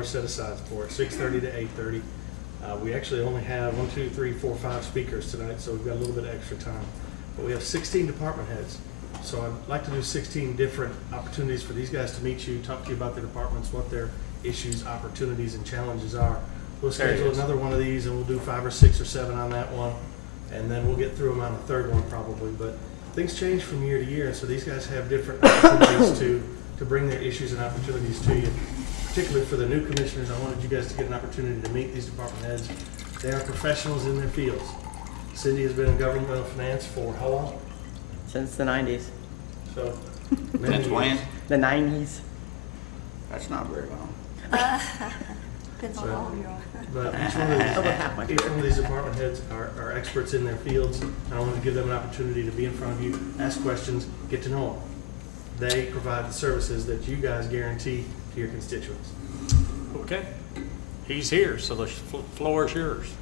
hours set aside for it, 6:30 to 8:30. We actually only have 1, 2, 3, 4, 5 speakers tonight, so we've got a little bit of extra time. But we have 16 department heads. So I'd like to do 16 different opportunities for these guys to meet you, talk to you about their departments, what their issues, opportunities, and challenges are. We'll schedule another one of these, and we'll do 5 or 6 or 7 on that one, and then we'll get through them on the third one probably. But things change from year to year, and so these guys have different opportunities to bring their issues and opportunities to you. Particularly for the new commissioners, I wanted you guys to get an opportunity to meet these department heads. They are professionals in their fields. Cindy has been in governmental finance for how long? Since the 90s. So, Since when? The 90s. That's not very long. Depends on how old you are. But Over half my each one of these department heads are experts in their fields. And I wanted to give them an opportunity to be in front of you, ask questions, get to know them. They provide the services that you guys guarantee to your constituents. Okay, he's here, so the floor is yours.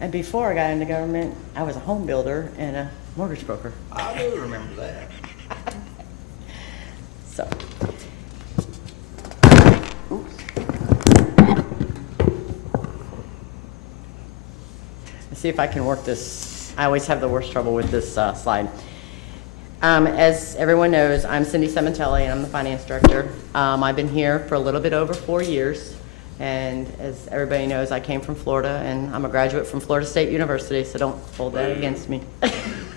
And before I got into government, I was a home builder and a mortgage broker. I do remember that. So, oops. Let's see if I can work this. I always have the worst trouble with this slide. As everyone knows, I'm Cindy Cementelli, and I'm the finance director. I've been here for a little bit over 4 years, and as everybody knows, I came from Florida, and I'm a graduate from Florida State University, so don't hold that against me.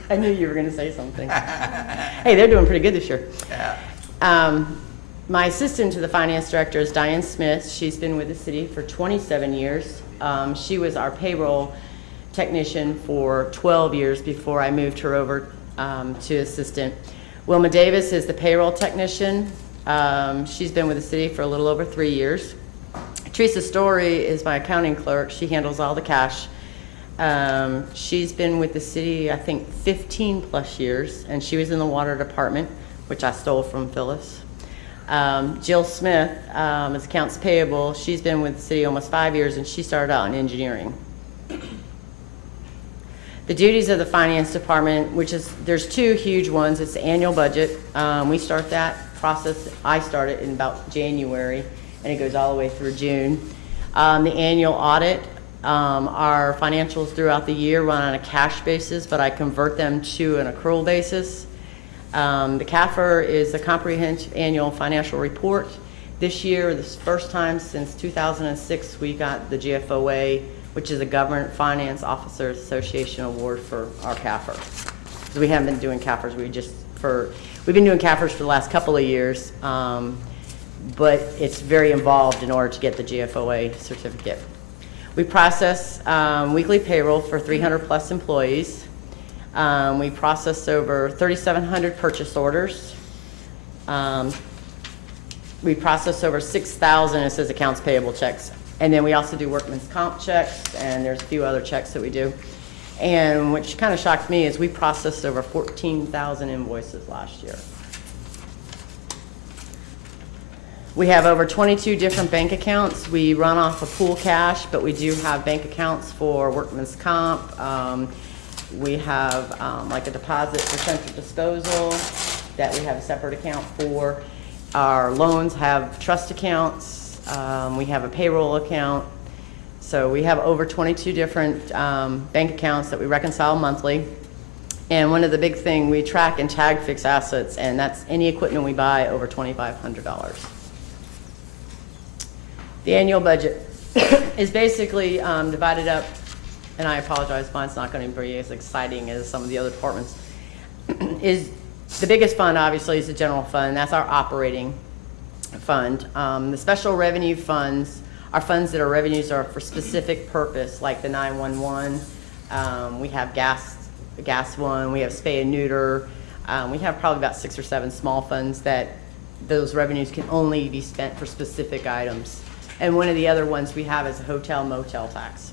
I knew you were going to say something. Hey, they're doing pretty good this year. Yeah. My assistant to the finance director is Diane Smith. She's been with the city for 27 years. She was our payroll technician for 12 years before I moved her over to assistant. Wilma Davis is the payroll technician. She's been with the city for a little over 3 years. Teresa Story is my accounting clerk. She handles all the cash. She's been with the city, I think, 15 plus years, and she was in the water department, which I stole from Phyllis. Jill Smith is accounts payable. She's been with the city almost 5 years, and she started out in engineering. The duties of the finance department, there's 2 huge ones. It's the annual budget. We start that process, I started in about January, and it goes all the way through June. The annual audit, our financials throughout the year run on a cash basis, but I convert them to an accrual basis. The CAFR is the Comprehensive Annual Financial Report. This year, this first time since 2006, we got the GFOA, which is a Government Finance Officers Association Award for our CAFR. So we haven't been doing CAFRs, we've been doing CAFRs for the last couple of years, but it's very involved in order to get the GFOA certificate. We process weekly payroll for 300 plus employees. We process over 3,700 purchase orders. We process over 6,000, it says accounts payable checks. And then we also do workman's comp checks, and there's a few other checks that we do. And which kind of shocked me is we processed over 14,000 invoices last year. We have over 22 different bank accounts. We run off of pool cash, but we do have bank accounts for workman's comp. We have like a deposit for central disposal that we have a separate account for. Our loans have trust accounts. We have a payroll account. So we have over 22 different bank accounts that we reconcile monthly. And one of the big things, we track and tag fixed assets, and that's any equipment we buy over $2,500. The annual budget is basically divided up, and I apologize, mine's not going to be as exciting as some of the other departments. The biggest fund, obviously, is the general fund. That's our operating fund. The special revenue funds are funds that our revenues are for specific purpose, like the 911. We have gas one. We have spay and neuter. We have probably about 6 or 7 small funds that those revenues can only be spent for specific items. And one of the other ones we have is a hotel motel tax.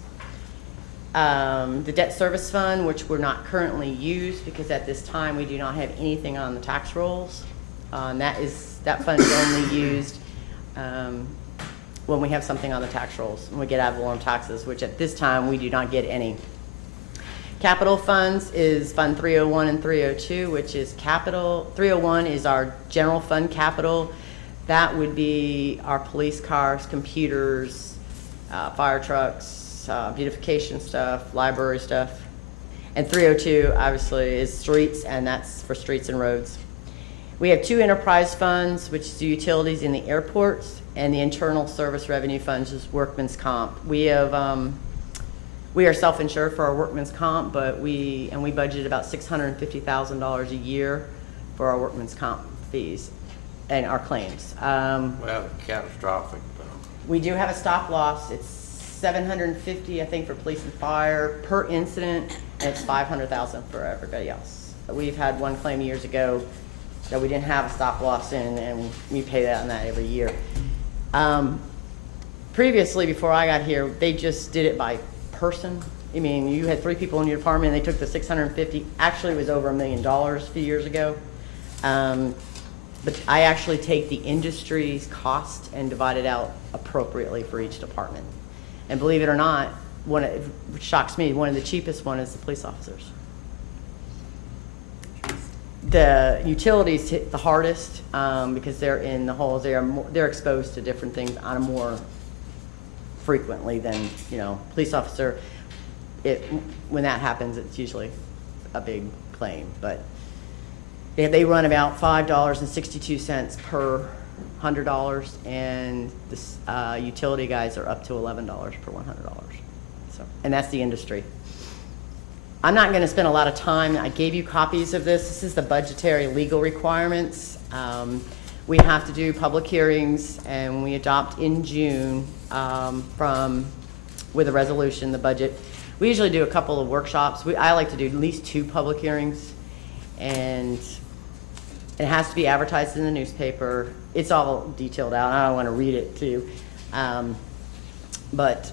The debt service fund, which we're not currently used because at this time we do not have anything on the tax rolls. That fund is only used when we have something on the tax rolls and we get ad valorem taxes, which at this time we do not get any. Capital funds is Fund 301 and 302, which is capital. 301 is our general fund capital. That would be our police cars, computers, fire trucks, beautification stuff, library stuff. And 302 obviously is streets, and that's for streets and roads. We have 2 enterprise funds, which is the utilities in the airports, and the internal service revenue funds is workman's comp. We are self-insured for our workman's comp, but we budgeted about $650,000 a year for our workman's comp fees and our claims. Well, catastrophic, We do have a stop loss. It's $750, I think, for police and fire per incident, and it's $500,000 for everybody else. We've had one claim years ago that we didn't have a stop loss in, and we pay that on that every year. Previously, before I got here, they just did it by person. I mean, you had 3 people in your department, and they took the $650. Actually, it was over $1 million a few years ago. But I actually take the industry's cost and divide it out appropriately for each department. And believe it or not, it shocks me, one of the cheapest one is the police officers. The utilities hit the hardest because they're in the holes. They're exposed to different things on a more frequently than, police officer. When that happens, it's usually a big claim. But they run about $5.62 per $100, and the utility guys are up to $11 per $100. So, and that's the industry. I'm not going to spend a lot of time. I gave you copies of this. This is the budgetary legal requirements. We have to do public hearings, and we adopt in June with a resolution, the budget. We usually do a couple of workshops. I like to do at least 2 public hearings, and it has to be advertised in the newspaper. It's all detailed out. I don't want to read it to you, but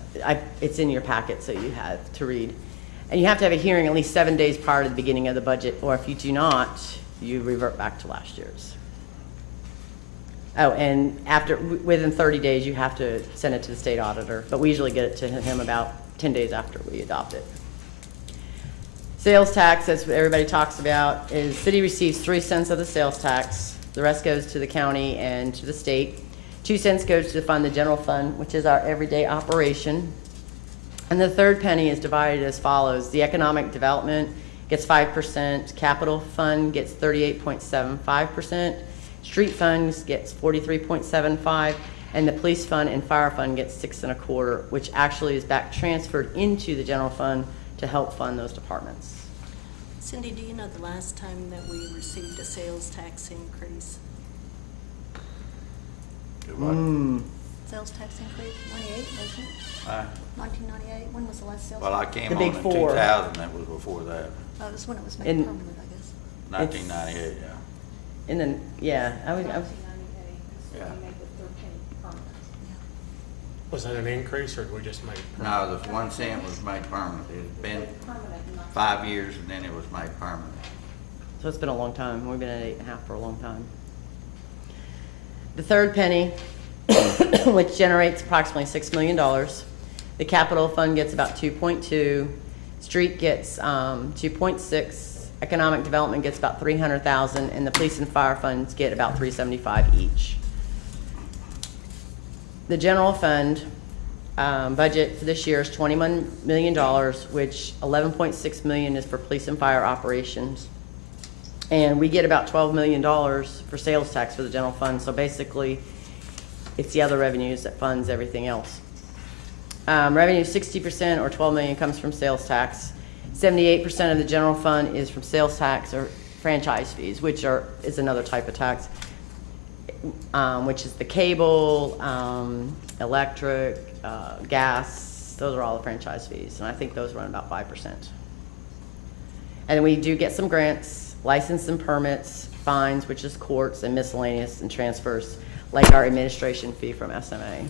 it's in your packet, so you have to read. And you have to have a hearing at least 7 days prior to the beginning of the budget, or if you do not, you revert back to last year's. Oh, and within 30 days, you have to send it to the state auditor, but we usually get it to him about 10 days after we adopt it. Sales tax, that's what everybody talks about, is city receives 3 cents of the sales tax. The rest goes to the county and to the state. 2 cents goes to fund the general fund, which is our everyday operation. And the third penny is divided as follows. The economic development gets 5%, capital fund gets 38.75%, street funds gets 43.75%, and the police fund and fire fund gets 6.25%, which actually is back transferred into the general fund to help fund those departments. Cindy, do you know the last time that we received a sales tax increase? Sales tax increase, 98, wasn't it? 1998, when was the last sales? Well, I tax? came The on Big in Four. 2000, that was before that, Oh, it was when it was made In- permanent, I guess. 1998, yeah. And then, yeah, I was, 1998 is Yeah. when we made the 13 permanent. Was that an increase, or did we just make? No, the 1 cent was made permanent. It's been Permanent, not 5 years and then it was made permanent. so it's been a long time. We've been at 8.5 for a long time. The third penny, which generates approximately $6 million. The capital fund gets about 2.2. Street gets 2.6. Economic development gets about 300,000, and the police and fire funds get about 375 each. The general fund budget for this year is $21 million, which 11.6 million is for police and fire operations. And we get about $12 million for sales tax for the general fund. So basically, it's the other revenues that funds everything else. Revenue 60% or $12 million comes from sales tax. 78% of the general fund is from sales tax or franchise fees, which is another type of tax, which is the cable, electric, gas. Those are all the franchise fees, and I think those run about 5%. And then we do get some grants, license and permits, fines, which is courts, and miscellaneous and transfers, like our administration fee from SMA.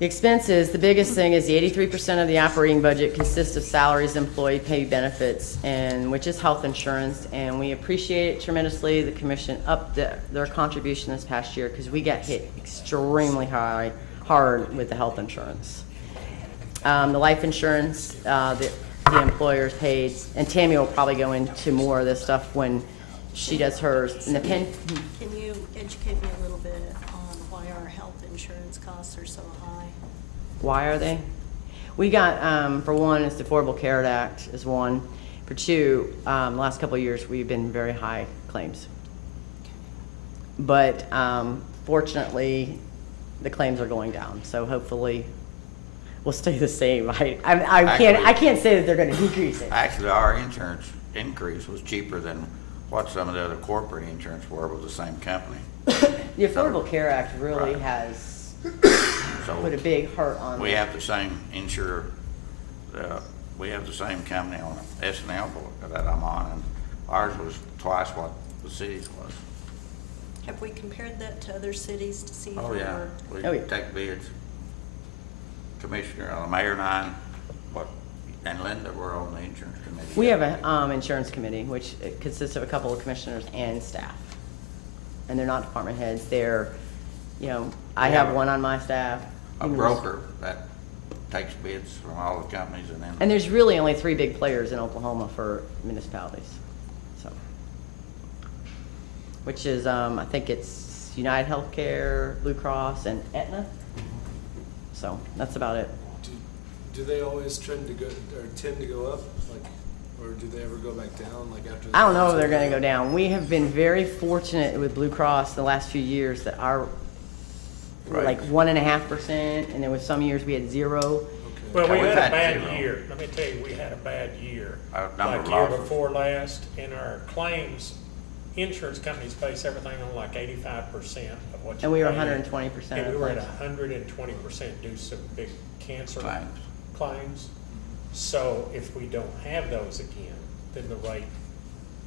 The expenses, the biggest thing is the 83% of the operating budget consists of salaries, employee pay benefits, and which is health insurance, and we appreciate it tremendously. The commission upped their contribution this past year because we got hit extremely hard with the health insurance. The life insurance, the employers paid, and Tammy will probably go into more of this stuff when She does hers, and the pen, Can you educate me a little bit on why our health insurance costs are so high? why are they? We got, for one, it's the Affordable Care Act is one. For two, the last couple of years, we've been very high claims. But fortunately, the claims are going down, so hopefully we'll stay the same. I can't say that they're gonna decrease it. Actually, our insurance increase was cheaper than what some of the other corporate insurance were with the same company. The Affordable Care Act really Right. has So put a big hurt on. we have the same insurer, we have the same company on SNL that I'm on, and ours was twice what the city's was. Have we compared that to other cities to see if Oh, we're? yeah, we Oh, yeah. take bids. Commissioner, Mayor and I, and Linda were on the insurance committee. We have a insurance committee, which consists of a couple of commissioners and staff. And they're not department heads, they're, you know, I have one on my staff. A broker that takes bids from all the companies and then. And there's really only 3 big players in Oklahoma for municipalities, so. Which is, I think it's United Healthcare, Blue Cross, and Aetna. So, that's about it. Do they always tend to go up, like, or do they ever go back down, like after? I don't know if they're gonna go down. We have been very fortunate with Blue Cross the last few years that our, Right. like 1.5%, and there was some years we had 0. Okay. Well, we Yeah, we've had a had bad zero. year. Let me tell you, we had a bad year. Our number Like of year losses. before last, and our claims, insurance companies base everything on like 85% of what you And we were pay. 120% And we of were at claims. 120% due to some big cancer Claims. claims. So if we don't have those again, then the rate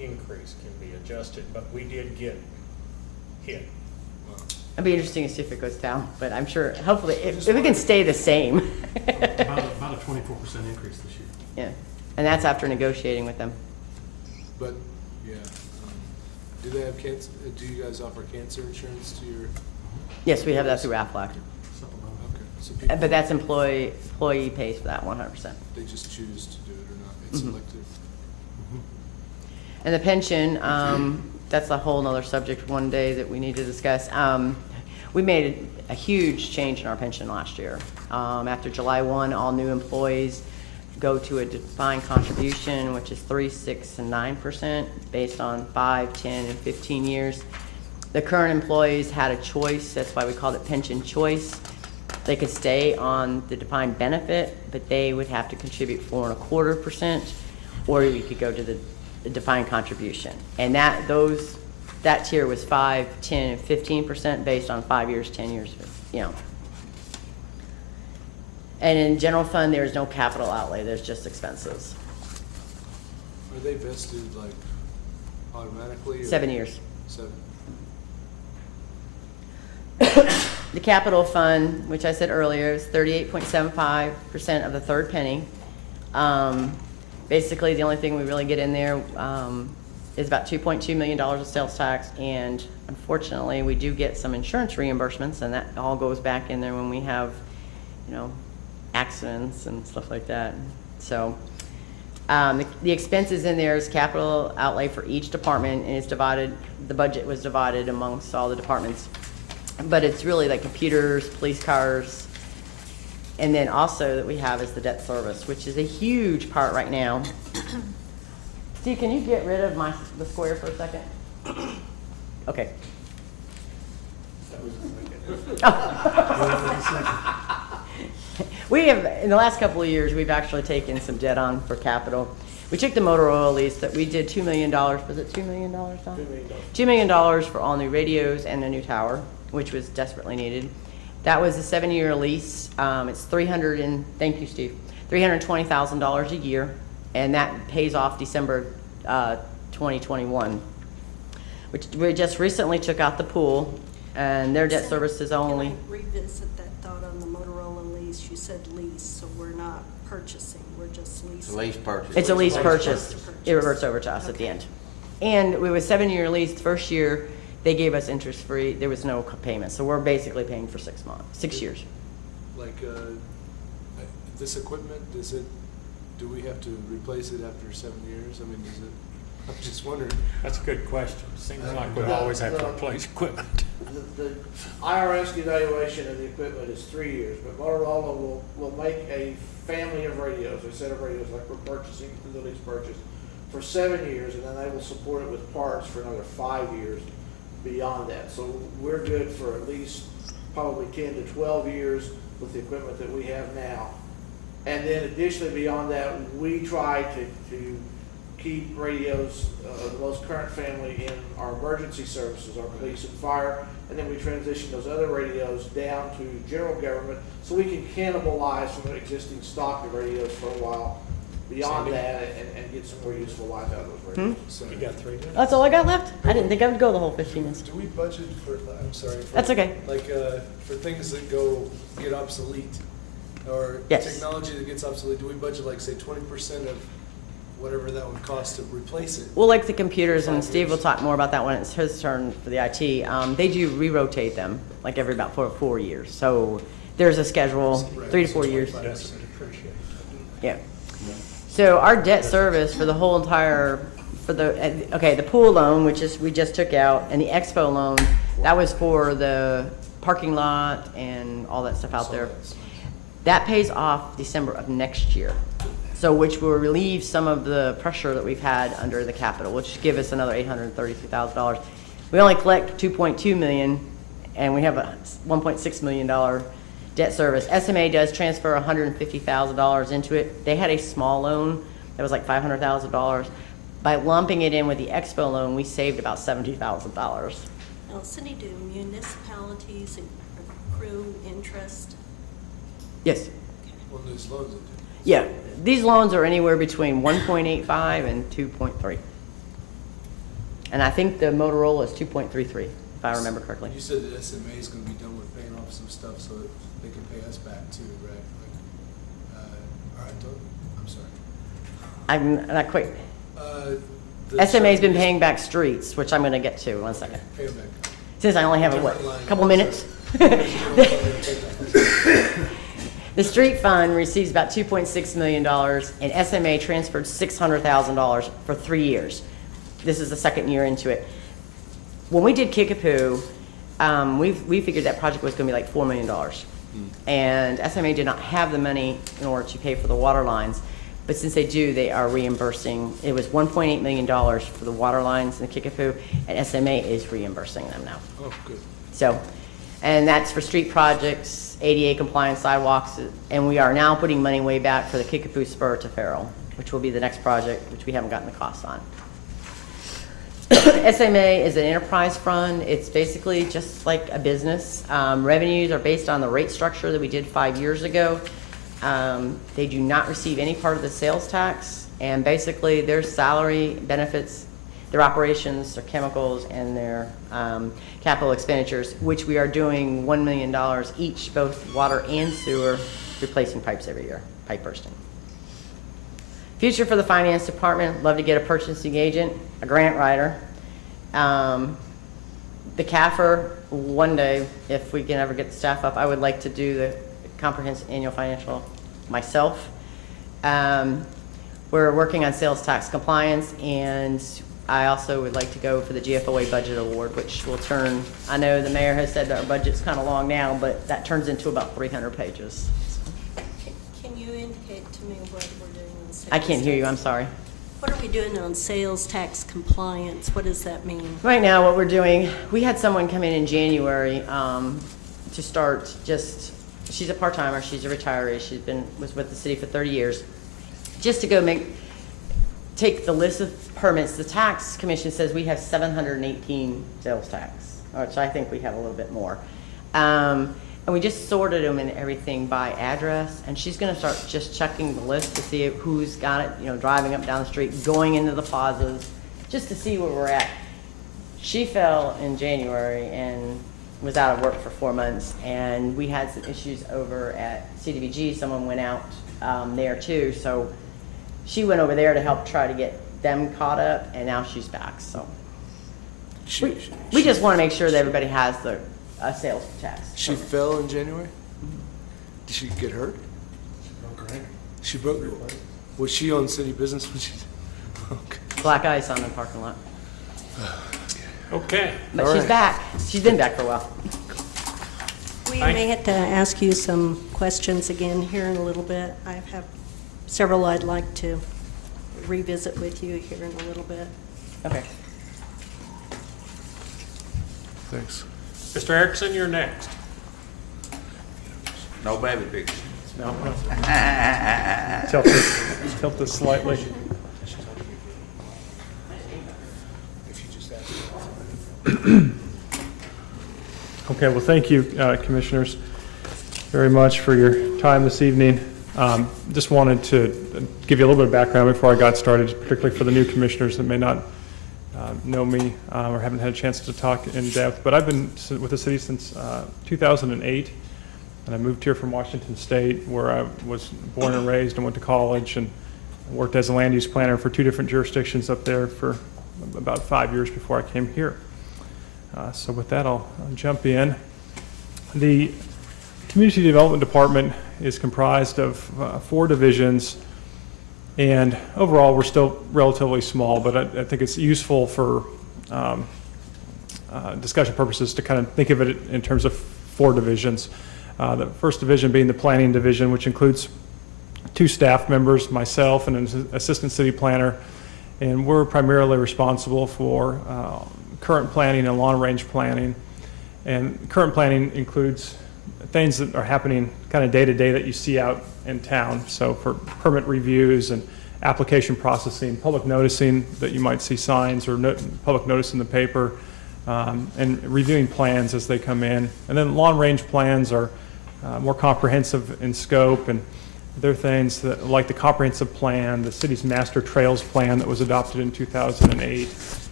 increase can be adjusted, but we did get hit. It'd be interesting to see if it goes down, but I'm sure, hopefully, if we can stay the same. About a 24% increase this year. Yeah, and that's after negotiating with them. But, yeah, do they have cancer, do you guys offer cancer insurance to your, Yes, we have that through Aflac. Supplemental. okay, so people, But that's employee pays for that 100%. they just choose to do it or not, it's Mhm. elective? And the pension, that's a whole nother subject one day that we need to discuss. We made a huge change in our pension last year. After July 1, all new employees go to a defined contribution, which is 3, 6, and 9% based on 5, 10, and 15 years. The current employees had a choice, that's why we called it pension choice. They could stay on the defined benefit, but they would have to contribute 4.25%, or we could go to the defined contribution. And that tier was 5, 10, and 15% based on 5 years, 10 years, you know. And in general fund, there is no capital outlay, there's just expenses. Are they vested like automatically? or- 7 years. 7, The capital fund, which I said earlier, is 38.75% of the third penny. Basically, the only thing we really get in there is about $2.2 million of sales tax, and unfortunately, we do get some insurance reimbursements, and that all goes back in there when we have, you know, accidents and stuff like that. So, the expenses in there is capital outlay for each department, and it's divided, the budget was divided amongst all the departments. But it's really like computers, police cars, and then also that we have is the debt service, which is a huge part right now. Steve, can you get rid of the square for a second? Okay. We have, in the last couple of years, we've actually taken some debt on for capital. We took the Motorola lease that we did $2 million, was it $2 million, Tom? $2 million. $2 million for all new radios and a new tower, which was desperately needed. That was a 7-year lease. It's thank you, Steve, $320,000 a year, and that pays off December 2021. Which we just recently took out the pool, and their debt service is only. Can I revisit that thought on the Motorola lease? You said lease, so we're not purchasing, we're just leasing. It's a lease purchase. It's a lease Lease purchase. purchase. It reverts over to us at the Okay. end. And we was 7-year lease. The first year, they gave us interest-free. There was no payment, so we're basically paying for 6 years. like, this equipment, do we have to replace it after 7 years? I mean, is it? I'm just wondering. That's a good question. Seems like we've always had to replace equipment. The IRS evaluation of the equipment is 3 years, but Motorola will make a family of radios, a set of radios like we're purchasing through the lease purchase, for 7 years, and then they will support it with parts for another 5 years beyond that. So we're good for at least probably 10 to 12 years with the equipment that we have now. And then additionally beyond that, we try to keep radios of the most current family in our emergency services, our police and fire, and then we transition those other radios down to general government so we can cannibalize from the existing stock of radios for a while beyond Sandy? that and get some more useful life out of those radios. So, You got 3 minutes? That's all I got left? I didn't think I would go the whole 15 minutes. do we budget for, I'm sorry. For, That's okay. Like, for things that get obsolete, or Yes. technology that gets obsolete, do we budget like, say, 20% of whatever that would cost to replace it? Well, like the computers, and 5 Steve will years. talk more about that when it's his turn for the IT. They do re-rotate them, like every about 4 years. So there's a schedule, Right, 3 to so 4 years. 25%. Doesn't appreciate it. Yeah. So our debt service for the whole entire, the pool loan, which is, we just took out, and the expo loan, that was for the parking lot and all that stuff out there. That pays off December of next year. So which will relieve some of the pressure that we've had under the capital, which give us another $833,000. We only collect $2.2 million, and we have a $1.6 million debt service. SMA does transfer $150,000 into it. They had a small loan that was like $500,000. By lumping it in with the expo loan, we saved about $70,000. Now, Cindy, do municipalities accrue interest? Yes. Well, those loans that do. Yeah, these loans are anywhere between 1.85 and 2.3. And I think the Motorola is 2.33, if I remember correctly. You said that SMA is gonna be done with paying off some stuff so that they can pay us back too, right? Like, all right, I'm sorry. I'm not quite, The SMA's been is- paying back streets, which I'm gonna get to in 1 second. Pay them back. Since I only have, Different line. a couple minutes? The street fund receives about $2.6 million, and SMA transferred $600,000 for 3 years. This is the second year into it. When we did Kickapoo, we figured that project was gonna be like $4 million. And SMA did not have the money in order to pay for the water lines, but since they do, they are reimbursing. It was $1.8 million for the water lines in the Kickapoo, and SMA is reimbursing them now. Oh, good. So, and that's for street projects, ADA compliant sidewalks, and we are now putting money way back for the Kickapoo Spur to Farrell, which will be the next project, which we haven't gotten the cost on. SMA is an enterprise fund. It's basically just like a business. Revenues are based on the rate structure that we did 5 years ago. They do not receive any part of the sales tax, and basically their salary, benefits, their operations, their chemicals, and their capital expenditures, which we are doing $1 million each, both water and sewer, replacing pipes every year, pipe bursting. Future for the finance department, love to get a purchasing agent, a grant writer. The CAFR, one day, if we can ever get the staff up, I would like to do the comprehensive annual financial myself. We're working on sales tax compliance, and I also would like to go for the GFOA budget award, which will turn, I know the mayor has said that our budget's kind of long now, but that turns into about 300 pages. Can you indicate to me what we're doing on sales I can't hear you, I'm tax? sorry. What are we doing on sales tax compliance? What does that mean? Right now, what we're doing, we had someone come in January to start she's a part-timer, she's a retiree, was with the city for 30 years, just to go take the list of permits. The tax commission says we have 718 sales tax, which I think we have a little bit more. And we just sorted them and everything by address, and she's gonna start just checking the list to see who's got it, driving up down the street, going into the plazas, just to see where we're at. She fell in January and was out of work for 4 months, and we had some issues over at CDBG. Someone went out there too, so she went over there to help try to get them caught up, and now she's back, so. We just wanna make sure that everybody has the sales tax. She fell in January? Did she get hurt? She broke her ankle. Was she on city business when she? Okay. black ice on the parking lot. Okay. But all she's right. back. She's been back for a while. We Thank- may have to ask you some questions again here in a little bit. I have several I'd like to revisit with you here in a little bit. Okay. Thanks. Mr. Erickson, you're next. No baby pictures. No. Tilt this slightly. Okay, well, thank you, Commissioners, very much for your time this evening. Just wanted to give you a little bit of background before I got started, particularly for the new commissioners that may not know me or haven't had a chance to talk in depth. But I've been with the city since 2008, and I moved here from Washington State, where I was born and raised and went to college, and worked as a land use planner for 2 different jurisdictions up there for about 5 years before I came here. So with that, I'll jump in. The Community Development Department is comprised of 4 divisions, and overall we're still relatively small, but I think it's useful for discussion purposes to kind of think of it in terms of 4 divisions. The first division being the Planning Division, which includes 2 staff members, myself and an assistant city planner, and we're primarily responsible for current planning and long-range planning. And current planning includes things that are happening kind of day-to-day that you see out in town. So for permit reviews and application processing, public noticing that you might see signs or public notice in the paper, and reviewing plans as they come in. And then long-range plans are more comprehensive in scope, and they're things that, like the comprehensive plan, the city's master trails plan that was adopted in 2008,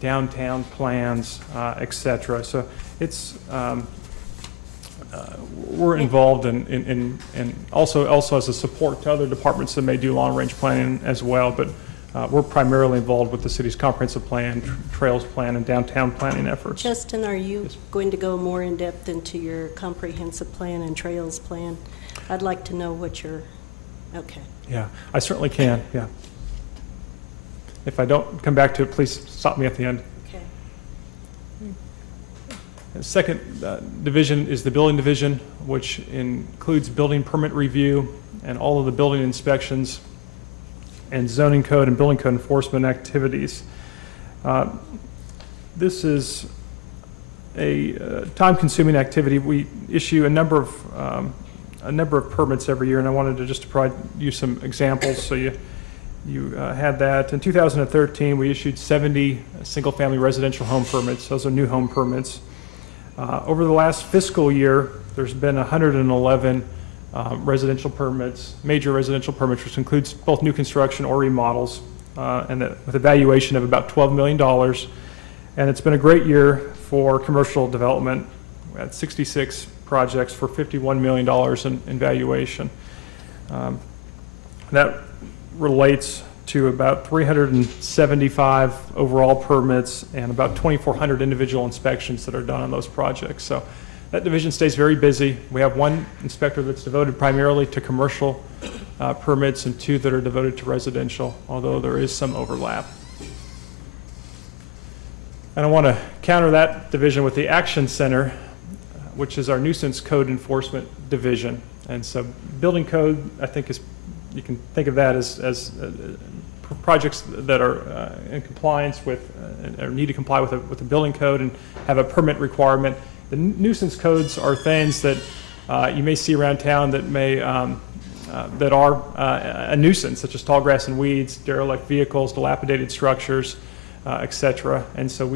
downtown plans, et cetera. So it's, we're involved in also as a support to other departments that may do long-range planning as well, but we're primarily involved with the city's comprehensive plan, trails plan, and downtown planning efforts. Justin, are you going to go more in depth into your comprehensive plan and trails plan? I'd like to know what your, okay. Yeah, I certainly can, yeah. If I don't come back to it, please stop me at the end. Okay. The second division is the Building Division, which includes building permit review and all of the building inspections and zoning code and building code enforcement activities. This is a time-consuming activity. We issue a number of permits every year, and I wanted to just provide you some examples so you had that. In 2013, we issued 70 single-family residential home permits. Those are new home permits. Over the last fiscal year, there's been 111 residential permits, major residential permits, which includes both new construction or remodels, and with a valuation of about $12 million. And it's been a great year for commercial development. We had 66 projects for $51 million in valuation. That relates to about 375 overall permits and about 2,400 individual inspections that are done on those projects. So that division stays very busy. We have 1 inspector that's devoted primarily to commercial permits and 2 that are devoted to residential, although there is some overlap. And I want to counter that division with the Action Center, which is our nuisance code enforcement division. And so building code, I think, is, you can think of that as projects that are in compliance with, or need to comply with the building code and have a permit requirement. The nuisance codes are things that you may see around town that may, that are a nuisance, such as tall grass and weeds, derelict vehicles, dilapidated structures, et cetera. And so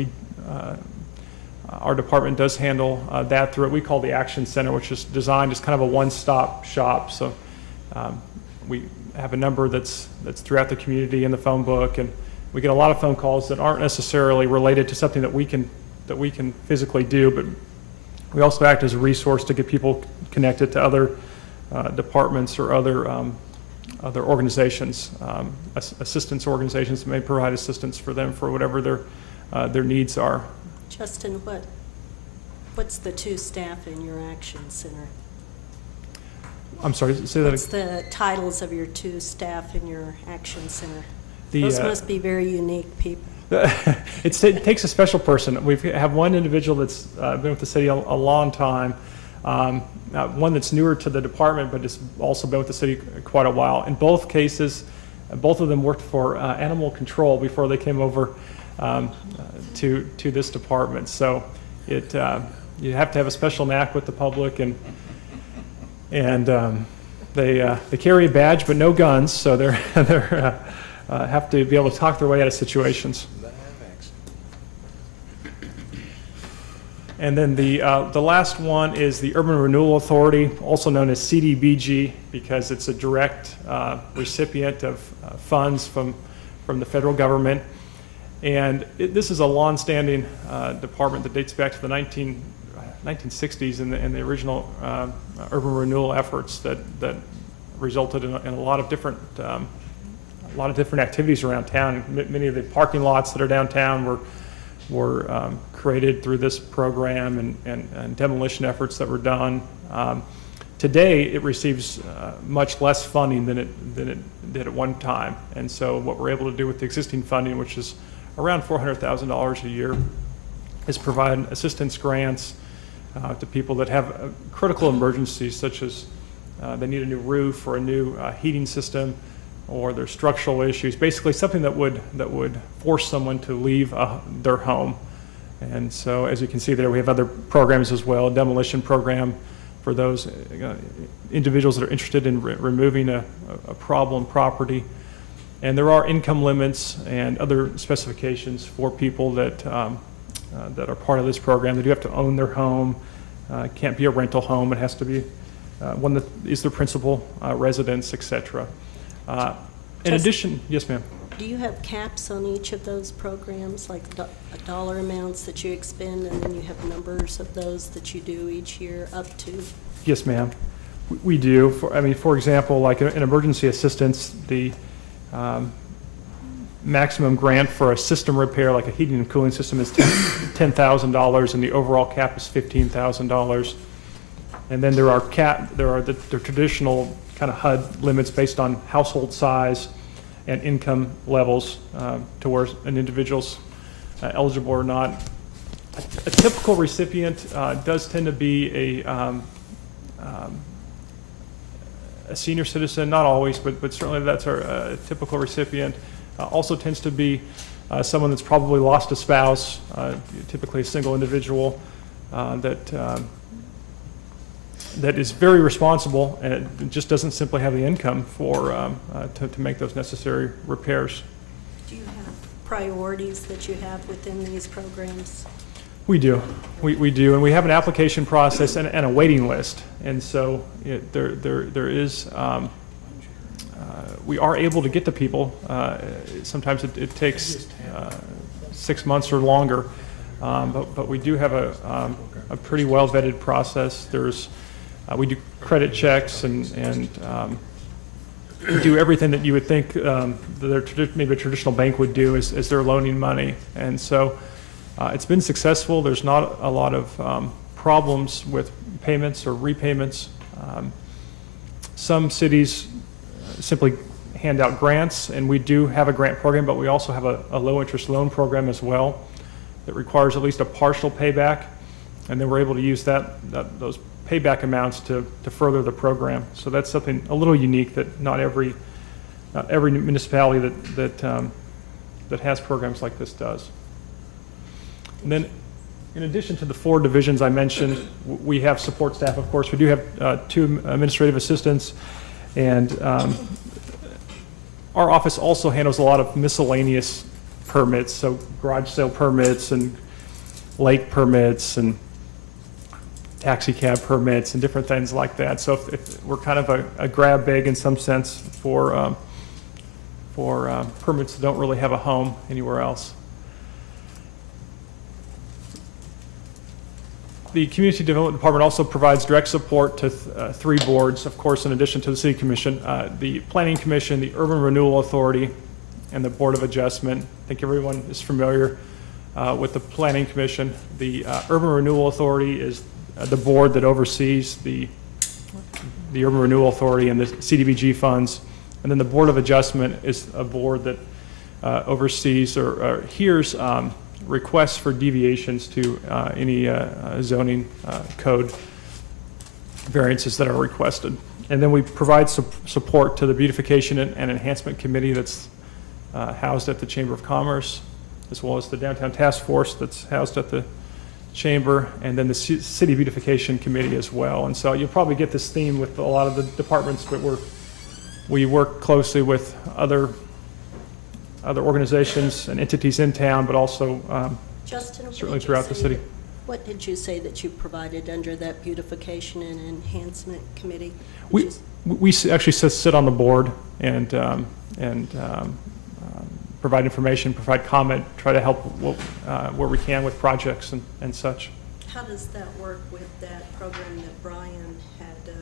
our department does handle that through what we call the Action Center, which is designed as kind of a one-stop shop. So we have a number that's throughout the community in the phone book, and we get a lot of phone calls that aren't necessarily related to something that we can physically do, but we also act as a resource to get people connected to other departments or other organizations, assistance organizations that may provide assistance for them for whatever their needs are. Justin, what's the 2 staff in your Action Center? I'm sorry, say that What's the titles of your 2 staff in your Action Center? Those must be very unique people. It takes a special person. We have one individual that's been with the city a long time, one that's newer to the department, but has also been with the city quite a while. In both cases, both of them worked for animal control before they came over to this department. So you have to have a special knack with the public, and they carry a badge but no guns, so they have to be able to talk their way out of situations. And then the last one is the Urban Renewal Authority, also known as CDBG, because it's a direct recipient of funds from the federal government. And this is a long-standing department that dates back to the 1960s and the original urban renewal efforts that resulted in a lot of different activities around town. Many of the parking lots that are downtown were created through this program, and demolition efforts that were done. Today, it receives much less funding than it did at one time. And so what we're able to do with the existing funding, which is around $400,000 a year, is provide assistance grants to people that have critical emergencies, such as they need a new roof or a new heating system, or there's structural issues, basically something that would force someone to leave their home. And so, as you can see there, we have other programs as well, a demolition program for those individuals that are interested in removing a problem property. And there are income limits and other specifications for people that are part of this program. They do have to own their home. It can't be a rental home. It has to be one that is their principal residence, etc. In addition, yes, ma'am. Do you have caps on each of those programs, like dollar amounts that you expend, and then you have numbers of those that you do each year up to? Yes, ma'am. We do. For example, like an emergency assistance, the maximum grant for a system repair, like a heating and cooling system, is $10,000, and the overall cap is $15,000. And then there are the traditional kind of HUD limits based on household size and income levels to where an individual's eligible or not. A typical recipient does tend to be a senior citizen, not always, but certainly that's our typical recipient. Also tends to be someone that's probably lost a spouse, typically a single individual that is very responsible and it just doesn't simply have the income to make those necessary repairs. Do you have priorities that you have within these programs? We do. We do, and we have an application process and a waiting list. And so there is, we are able to get to people. Sometimes it takes 6 months or longer, but we do have a pretty well vetted process. We do credit checks and do everything that you would think maybe a traditional bank would do as they're loaning money. And so it's been successful. There's not a lot of problems with payments or repayments. Some cities simply hand out grants, and we do have a grant program, but we also have a low interest loan program as well that requires at least a partial payback, and then we're able to use those payback amounts to further the program. So that's something a little unique that not every municipality that has programs like this does. And then, in addition to the 4 divisions I mentioned, we have support staff, of course. We do have 2 administrative assistants, and our office also handles a lot of miscellaneous permits, so garage sale permits and lake permits and taxi cab permits and different things like that. So if we're kind of a grab bag in some sense for permits that don't really have a home anywhere else. The Community Development Department also provides direct support to 3 boards, of course, in addition to the City Commission, the Planning Commission, the Urban Renewal Authority, and the Board of Adjustment. I think everyone is familiar with the Planning Commission. The Urban Renewal Authority is the board that oversees the Urban Renewal Authority and the CDBG funds. And then the Board of Adjustment is a board that oversees or hears requests for deviations to any zoning code variances that are requested. And then we provide support to the Beautification and Enhancement Committee that's housed at the Chamber of Commerce, as well as the Downtown Task Force that's housed at the Chamber, and then the City Beautification Committee as well. And so you'll probably get this theme with a lot of the departments, but we work closely with other organizations and entities in town, but also Justin, what certainly did you throughout the say city. that- What did you say that you provided under that Beautification and Enhancement Committee? Did We actually sit on the board and provide information, provide comment, try to help where we can with projects and such. How does that work with that program that Brian had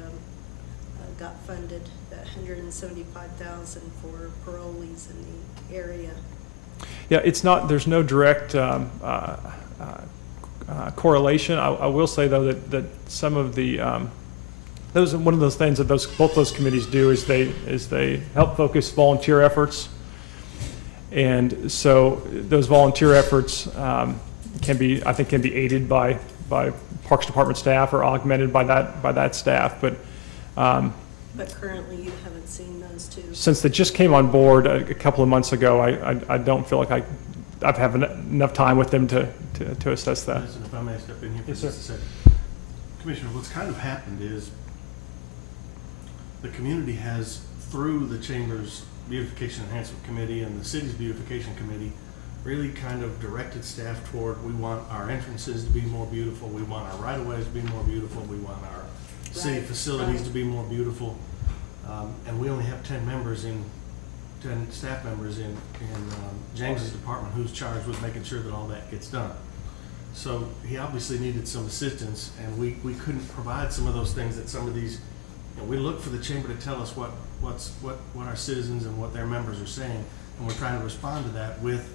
got funded, that $175,000 for parolees in the area? Yeah, there's no direct correlation. I will say, though, that some of the, one of those things that both those committees do is they help focus volunteer efforts. And so those volunteer efforts can be aided by Parks Department staff or augmented by that staff. But currently you haven't seen those two? Since they just came on board a couple of months ago, I don't feel like I've had enough time with them to assess that. Listen, if I may step in here for Yes, just a sir. second. Commissioner, what's kind of happened is the community has, through the Chamber's Beautification Enhancement Committee and the city's Beautification Committee, really kind of directed staff toward, we want our entrances to be more beautiful, we want our right-of-ways to be more beautiful, we want our city facilities to be more beautiful. And we only have 10 staff members in James's department who's charged with making sure that all that gets done. So he obviously needed some assistance, and we couldn't provide some of those things that some of these, we look for the chamber to tell us what our citizens and what their members are saying, and we're trying to respond to that with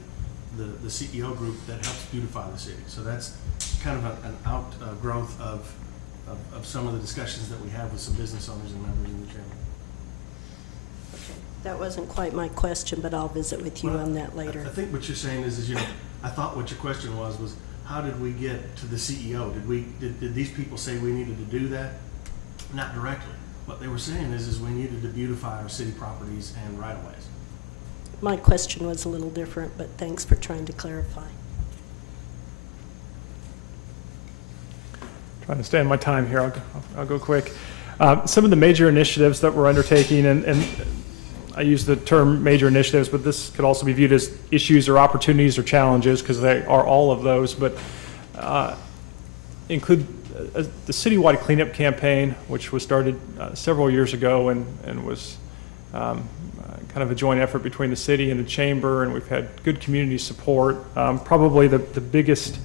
the CEO group that helps beautify the city. So that's kind of an outgrowth of some of the discussions that we have with some business owners and members in the chamber. Okay, that wasn't quite my question, but I'll visit with you on that later. I think what you're saying is I thought what your question was how did we get to the CEO? Did these people say we needed to do that? Not directly. What they were saying is we needed to beautify our city properties and right-of-ways. My question was a little different, but thanks for trying to clarify. Trying to stay on my time here, I'll go quick. Some of the major initiatives that we're undertaking, and I use the term major initiatives, but this could also be viewed as issues or opportunities or challenges, because they are all of those, but include the citywide cleanup campaign, which was started several years ago and was kind of a joint effort between the city and the chamber, and we've had good community support. Probably the biggest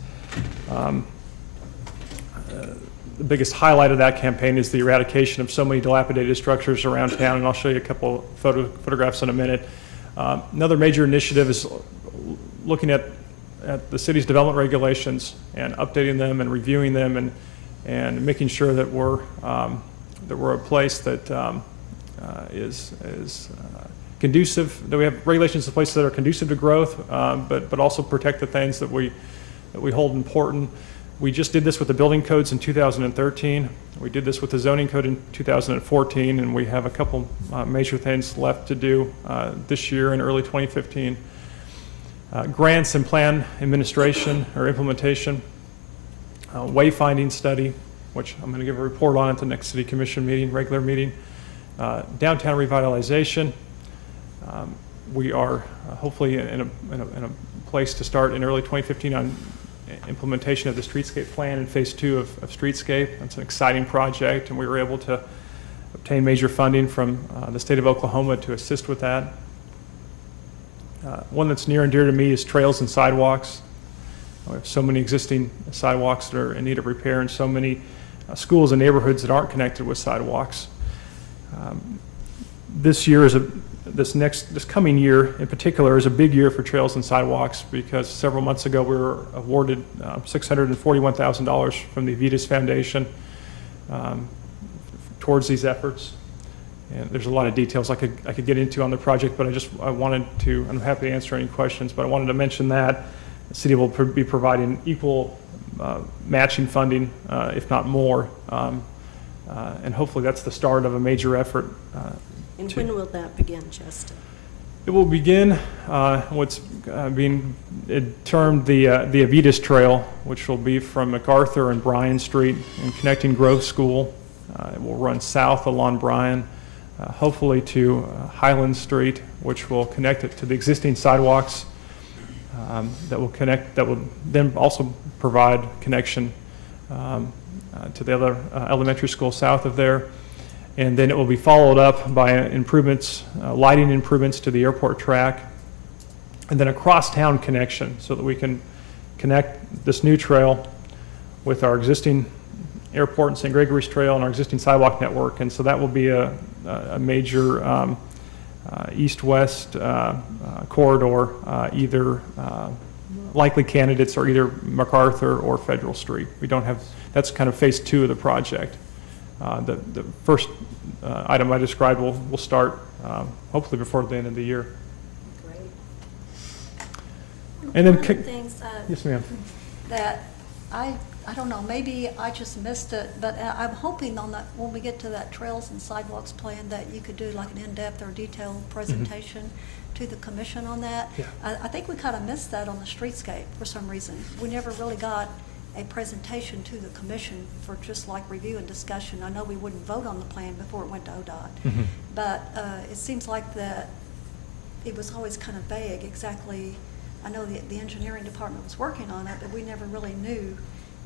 highlight of that campaign is the eradication of so many dilapidated structures around town, and I'll show you a couple photographs in a minute. Another major initiative is looking at the city's development regulations and updating them and reviewing them and making sure that we're a place that is conducive, that we have regulations in place that are conducive to growth, but also protect the things that we hold important. We just did this with the building codes in 2013. We did this with the zoning code in 2014, and we have a couple major things left to do this year and early 2015. Grants and plan administration or implementation, wayfinding study, which I'm going to give a report on at the next City Commission meeting, regular meeting. Downtown revitalization. We are hopefully in a place to start in early 2015 on implementation of the streetscape plan in phase 2 of streetscape. That's an exciting project, and we were able to obtain major funding from the state of Oklahoma to assist with that. One that's near and dear to me is trails and sidewalks. We have so many existing sidewalks that are in need of repair, and so many schools and neighborhoods that aren't connected with sidewalks. This coming year in particular is a big year for trails and sidewalks, because several months ago we were awarded $641,000 from the Avitas Foundation towards these efforts. And there's a lot of details I could get into on the project, but I'm happy to answer any questions, but I wanted to mention that the city will be providing equal matching funding, if not more. And hopefully that's the start of a major effort. And when will that begin, Justin? It will begin what's being termed the Avitas Trail, which will be from MacArthur and Bryan Street and connecting Grove School. It will run south along Bryan, hopefully to Highland Street, which will connect it to the existing sidewalks that will then also provide connection to the other elementary school south of there. And then it will be followed up by improvements, lighting improvements to the airport track, and then a cross-town connection so that we can connect this new trail with our existing airport and St. Gregory's Trail and our existing sidewalk network. And so that will be a major east-west corridor, either likely candidates are either MacArthur or Federal Street. We don't have, that's kind of phase 2 of the project. The first item I described will start hopefully before the end of the year. Great. And then, One of the things yes, ma'am. that I don't know, maybe I just missed it, but I'm hoping on that, when we get to that trails and sidewalks plan, that you could do like an in-depth or detailed presentation to the commission on that. Yeah. I think we kind of missed that on the streetscape for some reason. We never really got a presentation to the commission for just like review and discussion. I know we wouldn't vote on the plan before it went to ODOT, but it seems like that it was always kind of vague exactly. I know the engineering department was working on it, but we never really knew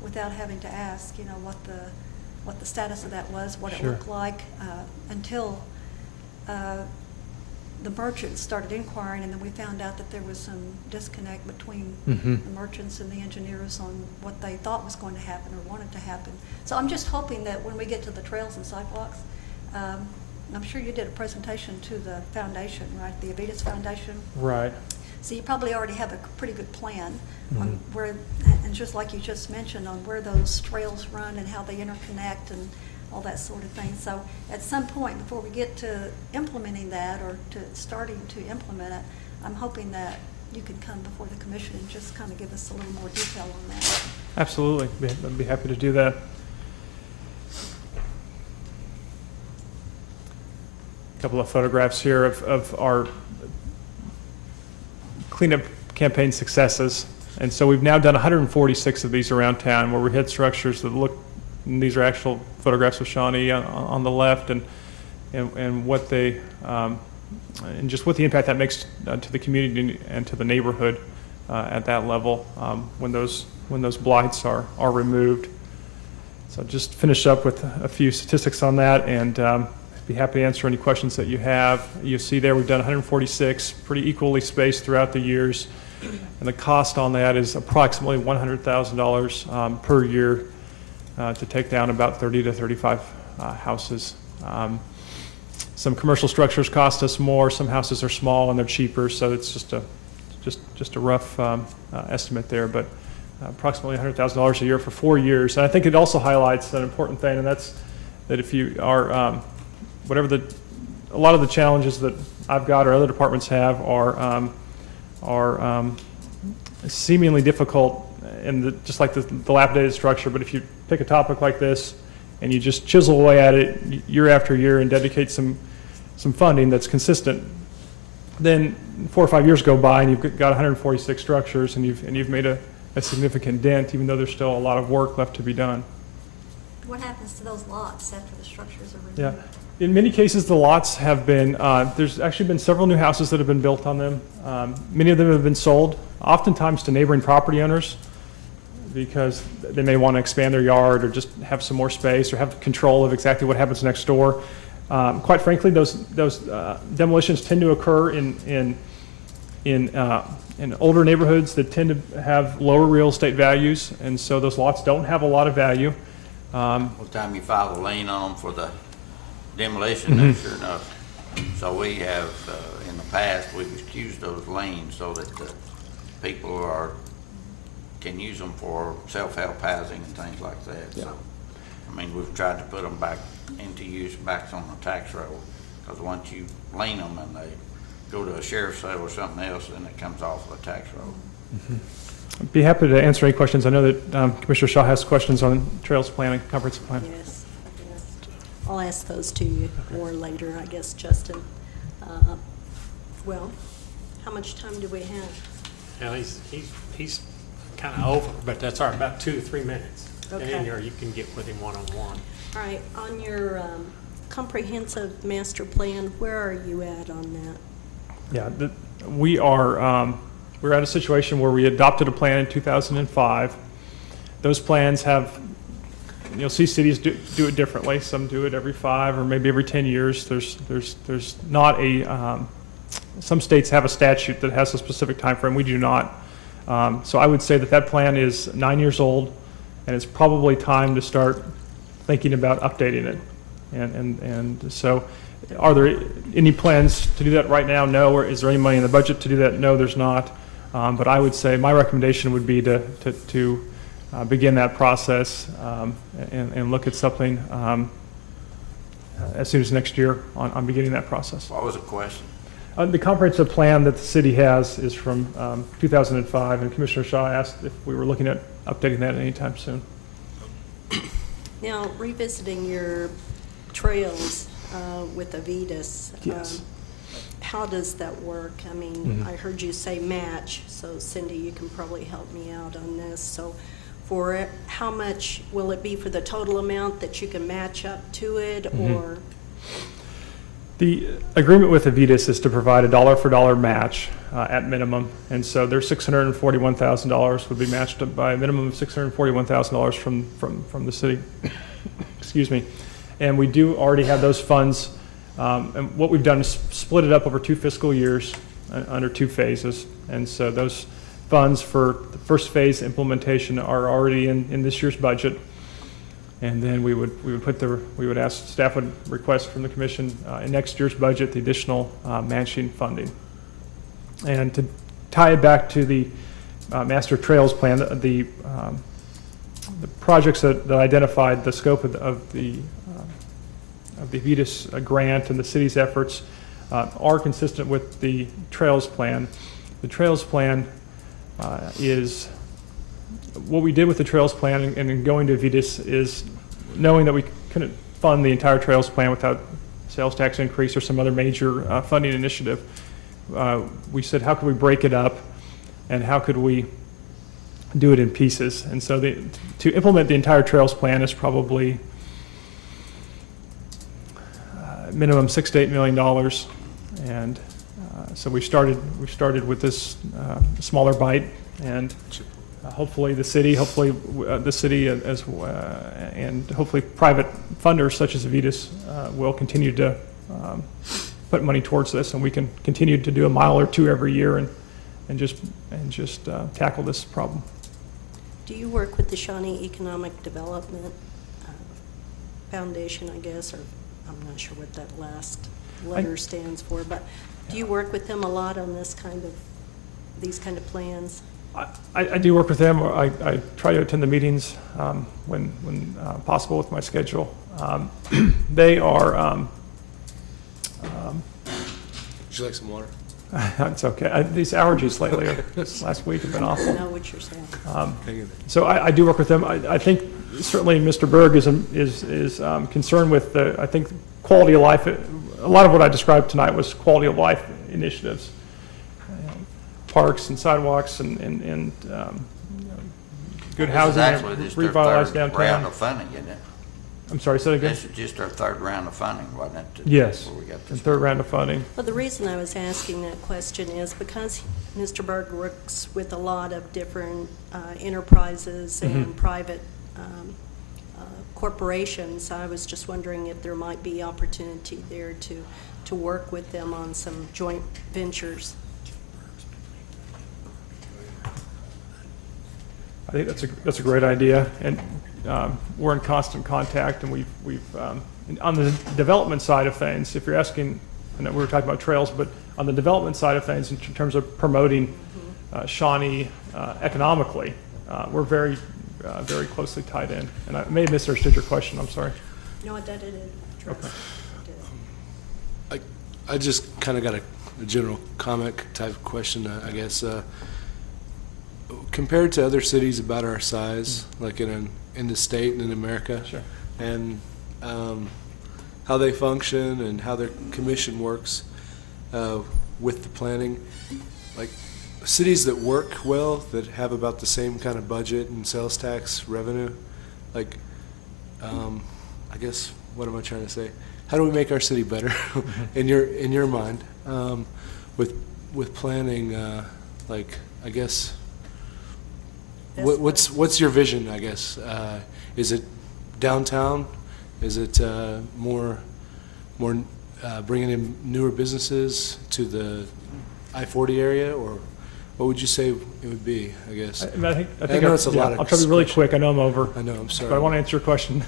without having to ask, you know, what the status of that was, what it looked like, until the merchants started inquiring, and then we found out that there was some disconnect between the merchants and the engineers on what they thought was going to happen or wanted to happen. So I'm just hoping that when we get to the trails and sidewalks, I'm sure you did a presentation to the foundation, right, the Avitas Foundation? Right. So you probably already have a pretty good plan on where, and just like you just mentioned, on where those trails run and how they interconnect and all that sort of thing. So at some point before we get to implementing that or to starting to implement it, I'm hoping that you can come before the commission and just kind of give us a little more detail on that. Absolutely. I'd be happy to do that. A couple of photographs here of our cleanup campaign successes. And so we've now done 146 of these around town where we hit structures that look, and these are actual photographs of Shawnee on the left, and what they, and just what the impact that makes to the community and to the neighborhood at that level when those blights are removed. So just finish up with a few statistics on that, and be happy to answer any questions that you have. You see there we've done 146, pretty equally spaced throughout the years, and the cost on that is approximately $100,000 per year to take down about 30 to 35 houses. Some commercial structures cost us more. Some houses are small and they're cheaper, so it's just a rough estimate there, but approximately $100,000 a year for 4 years. And I think it also highlights an important thing, and that's that if you are, a lot of the challenges that I've got or other departments have are seemingly difficult in just like the dilapidated structure, but if you pick a topic like this and you just chisel away at it year after year and dedicate some funding that's consistent, then 4 or 5 years go by and you've got 146 structures and you've made a significant dent, even though there's still a lot of work left to be done. What happens to those lots after the structures are removed? Yeah. In many cases, the lots have been, there's actually been several new houses that have been built on them. Many of them have been sold, oftentimes to neighboring property owners, because they may want to expand their yard or just have some more space or have control of exactly what happens next door. Quite frankly, those demolitions tend to occur in older neighborhoods that tend to have lower real estate values, and so those lots don't have a lot of value. What time you file a lien on them for the demolition, that's sure enough. So we have, in the past, we've excused those liens so that the people can use them for self-help housing and things like that. Yeah. So, I mean, we've tried to put them back into use, back on the tax roll, Because once you lien them and they go to a sheriff's sale or something else, then it comes off the tax roll. I'd be happy to answer any questions. I know that Commissioner Shaw has questions on trails plan and comprehensive plan. Yes, yes. I'll ask those to you more later, I guess, Justin. Well, how much time do we have? Now, he's kind of over, but that's all right, about 2 to 3 minutes. And Okay. in there, you can get with him one-on-one. All right, on your comprehensive master plan, where are you at on that? Yeah, we're at a situation where we adopted a plan in 2005. Those plans have, you'll see cities do it differently. Some do it every 5 or maybe every 10 years. There's not a, some states have a statute that has a specific time frame. We do not. So I would say that plan is 9 years old, and it's probably time to start thinking about updating it. And so are there any plans to do that right now? No. Or is there any money in the budget to do that? No, there's not. But I would say my recommendation would be to begin that process and look at something as soon as next year on beginning that process. What was the question? The comprehensive plan that the city has is from 2005, and Commissioner Shaw asked if we were looking at updating that anytime soon. Now, revisiting your trails with Avitas. Yes. How does that work? I mean, I heard you say match, so Cindy, you can probably help me out on this. So for it, how much will it be for the total amount that you can match up to it, or? The agreement with Avitas is to provide a dollar-for-dollar match at minimum, and so their $641,000 would be matched by a minimum of $641,000 from the city. Excuse me. And we do already have those funds, and what we've done is split it up over 2 fiscal years under 2 phases, and so those funds for the first phase implementation are already in this year's budget. And then we would ask, staff would request from the commission in next year's budget the additional matching funding. And to tie it back to the master trails plan, the projects that identified the scope of the Avitas grant and the city's efforts are consistent with the trails plan. The trails plan is what we did with the trails plan and in going to Avitas is knowing that we couldn't fund the entire trails plan without sales tax increase or some other major funding initiative. We said, how could we break it up and how could we do it in pieces? And so to implement the entire trails plan is probably minimum $6 to $8 million. And so we started with this smaller bite, and hopefully the city as and hopefully private funders such as Avitas will continue to put money towards this, and we can continue to do a mile or 2 every year and just tackle this problem. Do you work with the Shawnee Economic Development Foundation, I guess, or I'm not sure what that last letter stands for, but do you work with them a lot on these kind of plans? I do work with them. I try to attend the meetings when possible with my schedule. They are. Would you like some water? It's okay. These allergies lately, this last week, have been I awful. know what you're saying. So I do work with them. I think certainly Mr. Berg is concerned with I think quality of life. A lot of what I described tonight was quality of life initiatives, parks and sidewalks and good housing, Actually, this is their revitalize third round downtown. of funding, isn't it? I'm sorry, say that again? This is just our 3rd round of funding, wasn't it? Yes, Before we got and this. 3rd round of funding. Well, the reason I was asking that question is because Mr. Berg works with a lot of different enterprises and private corporations. I was just wondering if there might be opportunity there to work with them on some joint ventures. I think that's a great idea, and we're in constant contact, and we've on the development side of things, if you're asking, I know we were talking about trails, but on the development side of things, in terms of promoting Shawnee economically, we're very closely tied in. And I may have misunderstood your question. I'm sorry. No, I did it. Okay. I just kind of got a general comment type question, I guess. Compared to other cities about our size, like in the state and in America, Sure. and how they function and how their commission works with the planning, like cities that work well, that have about the same kind of budget and sales tax revenue, like, I guess, what am I trying to say? How do we make our city better in your mind, with planning, like, I guess, what's your vision, I guess? Is it downtown? Is it more bringing in newer businesses to the I-40 area, or what would you say it would be, I guess? I know it's a lot of I'll try to be really question. quick. I know I'm over. I know, I'm sorry. But I want to answer your question.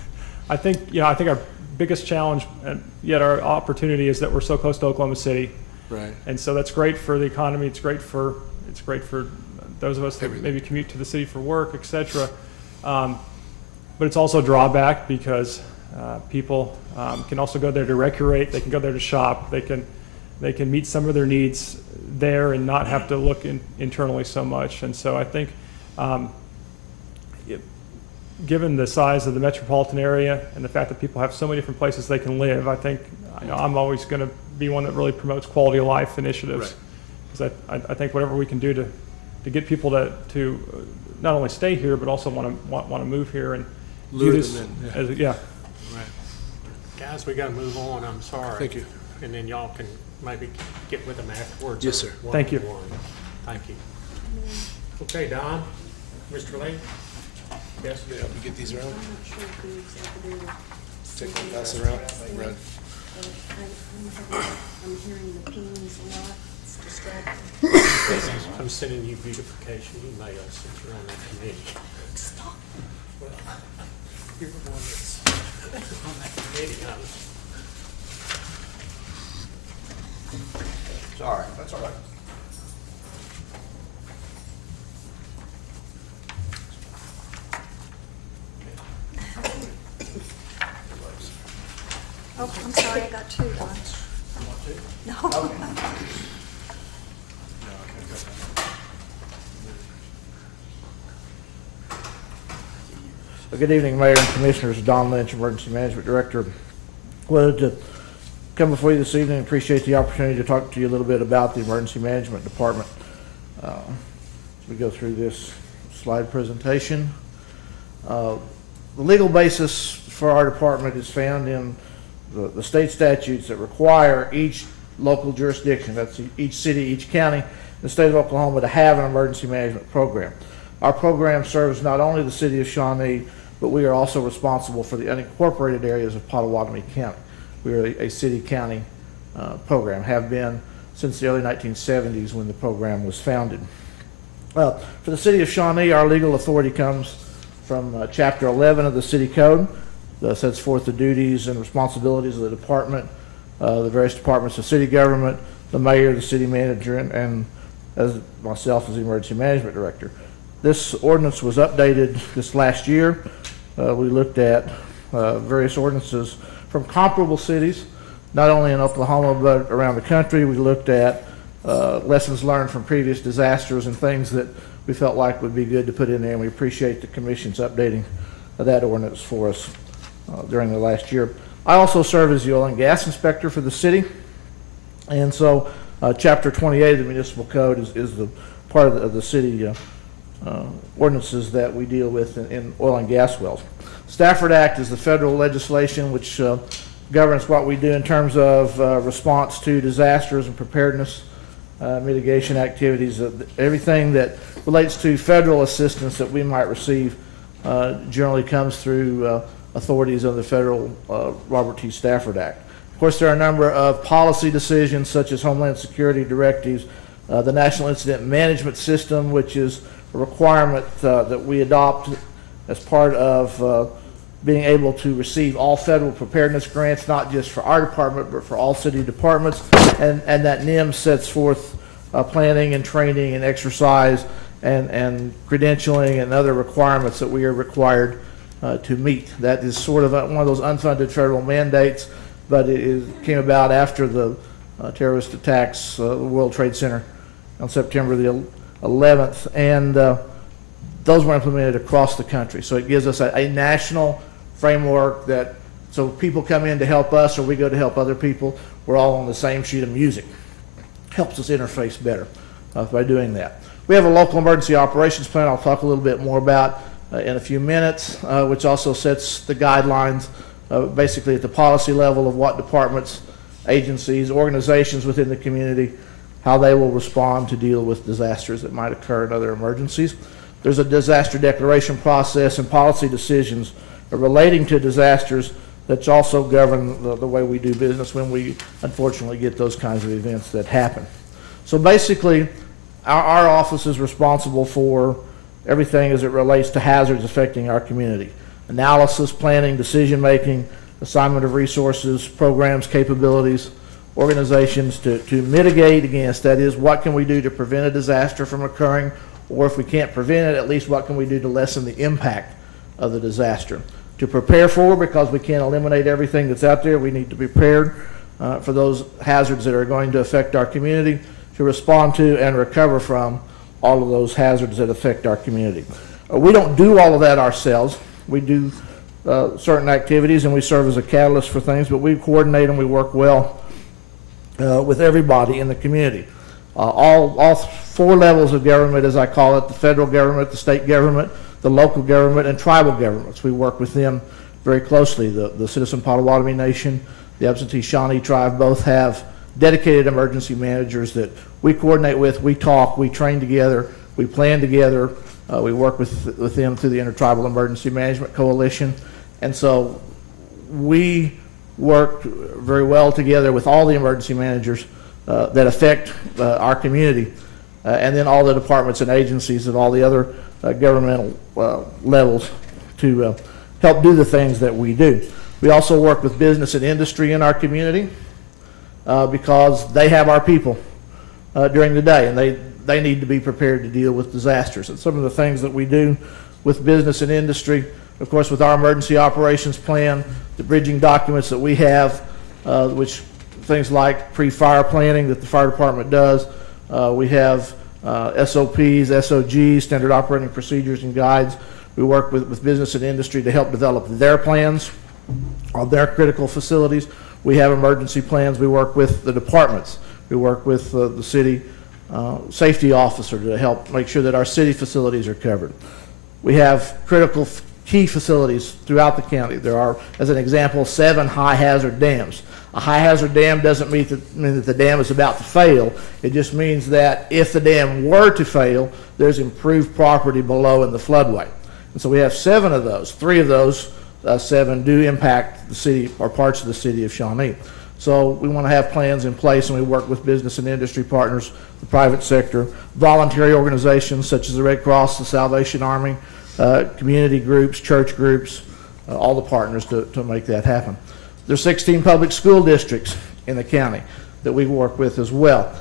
I think our biggest challenge, and yet our opportunity, is that we're so close to Oklahoma City. Right. And so that's great for the economy. It's great for those of us that Everything. maybe commute to the city for work, et cetera. But it's also a drawback because people can also go there to recreate. They can go there to shop. They can meet some of their needs there and not have to look internally so much. And so I think, given the size of the metropolitan area and the fact that people have so many different places they can live, I think I'm always going to be one that really promotes quality of life initiatives. Because I think whatever we can do to get people to not only stay here but also want to move here and Lure do this them in, as yeah. Right. Guys, we gotta move on, I'm sorry. Thank you. And then y'all can maybe get with them afterwards. Yes, or sir. Thank you. one-on-one. Thank you. Okay, Don, Mr. Lee? Yes? Help me get these around? I'm not sure who's over there. Take them, pass it around. Right. I'm hearing the pings a lot. It's distracting. I'm sending you beautification emails since you're on that committee. Stop. Well, you're the one that's on that committee, huh? Sorry. That's all right. Oh, I'm sorry, I got two, Don. No. Good evening, Mayor and Commissioners. Don Lynch, Emergency Management Director. Wanted to come before you this evening and appreciate the opportunity to talk to you a little bit about the Emergency Management Department. As we go through this slide presentation. The legal basis for our department is found in the state statutes that require each local jurisdiction, that's each city, each county, in the state of Oklahoma, to have an emergency management program. Our program serves not only the city of Shawnee, but we are also responsible for the unincorporated areas of Potawatomi County. We are a city-county program, have been since the early 1970s when the program was founded. For the city of Shawnee, our legal authority comes from Chapter 11 of the City Code that sets forth the duties and responsibilities of the department, the various departments of city government, the mayor, the city manager, and as myself as the emergency management director. This ordinance was updated this last year. We looked at various ordinances from comparable cities, not only in Oklahoma but around the country. We looked at lessons learned from previous disasters and things that we felt like would be good to put in there, and we appreciate the Commission's updating of that ordinance for us during the last year. I also serve as the oil and gas inspector for the city, and so Chapter 28 of the Municipal Code is the part of the city ordinances that we deal with in oil and gas wells. Stafford Act is the federal legislation which governs what we do in terms of response to disasters and preparedness, mitigation activities. Everything that relates to federal assistance that we might receive generally comes through authorities of the federal Robert T. Stafford Act. Of course, there are a number of policy decisions such as Homeland Security directives, the National Incident Management System, which is a requirement that we adopt as part of being able to receive all federal preparedness grants, not just for our department, but for all city departments. And that NIM sets forth planning and training and exercise and credentialing and other requirements that we are required to meet. That is sort of one of those unfunded federal mandates, but it came about after the terrorist attacks, the World Trade Center on September the 11th, and those were implemented across the country. So it gives us a national framework that, so people come in to help us or we go to help other people, we're all on the same sheet of music. Helps us interface better by doing that. We have a local emergency operations plan I'll talk a little bit more about in a few minutes, which also sets the guidelines basically at the policy level of what departments, agencies, organizations within the community, how they will respond to deal with disasters that might occur and other emergencies. There's a disaster declaration process and policy decisions relating to disasters that also govern the way we do business when we unfortunately get those kinds of events that happen. So basically, our office is responsible for everything as it relates to hazards affecting our community. Analysis, planning, decision-making, assignment of resources, programs, capabilities, organizations to mitigate against, that is, what can we do to prevent a disaster from occurring, or if we can't prevent it, at least what can we do to lessen the impact of the disaster. To prepare for, because we can't eliminate everything that's out there, we need to be prepared for those hazards that are going to affect our community, to respond to and recover from all of those hazards that affect our community. We don't do all of that ourselves. We do certain activities and we serve as a catalyst for things, but we coordinate and we work well with everybody in the community. All four levels of government, as I call it, the federal government, the state government, the local government, and tribal governments. We work with them very closely. The Citizen Potawatomi Nation, the Absentee Shawnee Tribe both have dedicated emergency managers that we coordinate with, we talk, we train together, we plan together, we work with them through the Intertribal Emergency Management Coalition. And so we work very well together with all the emergency managers that affect our community, and then all the departments and agencies and all the other governmental levels to help do the things that we do. We also work with business and industry in our community because they have our people during the day, and they need to be prepared to deal with disasters. And some of the things that we do with business and industry, of course, with our emergency operations plan, the bridging documents that we have, which things like pre-fire planning that the fire department does. We have SOPs, SOGs, standard operating procedures and guides. We work with business and industry to help develop their plans on their critical facilities. We have emergency plans. We work with the departments. We work with the city safety officer to help make sure that our city facilities are covered. We have critical key facilities throughout the county. There are, as an example, 7 high hazard dams. A high hazard dam doesn't mean that the dam is about to fail. It just means that if the dam were to fail, there's improved property below in the floodway. And so we have 7 of those. 3 of those 7 do impact the city or parts of the city of Shawnee. So we want to have plans in place, and we work with business and industry partners, the private sector, voluntary organizations such as the Red Cross, the Salvation Army, community groups, church groups, all the partners to make that happen. There's 16 public school districts in the county that we work with as well.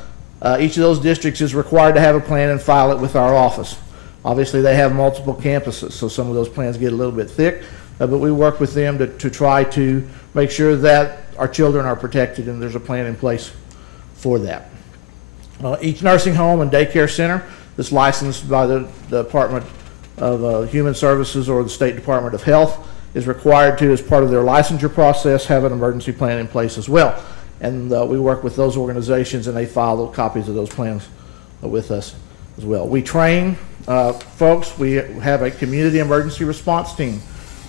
Each of those districts is required to have a plan and file it with our office. Obviously, they have multiple campuses, so some of those plans get a little bit thick, but we work with them to try to make sure that our children are protected and there's a plan in place for that. Each nursing home and daycare center that's licensed by the Department of Human Services or the State Department of Health is required to, as part of their licensure process, have an emergency plan in place as well. And we work with those organizations, and they file copies of those plans with us as well. We train folks. We have a community emergency response team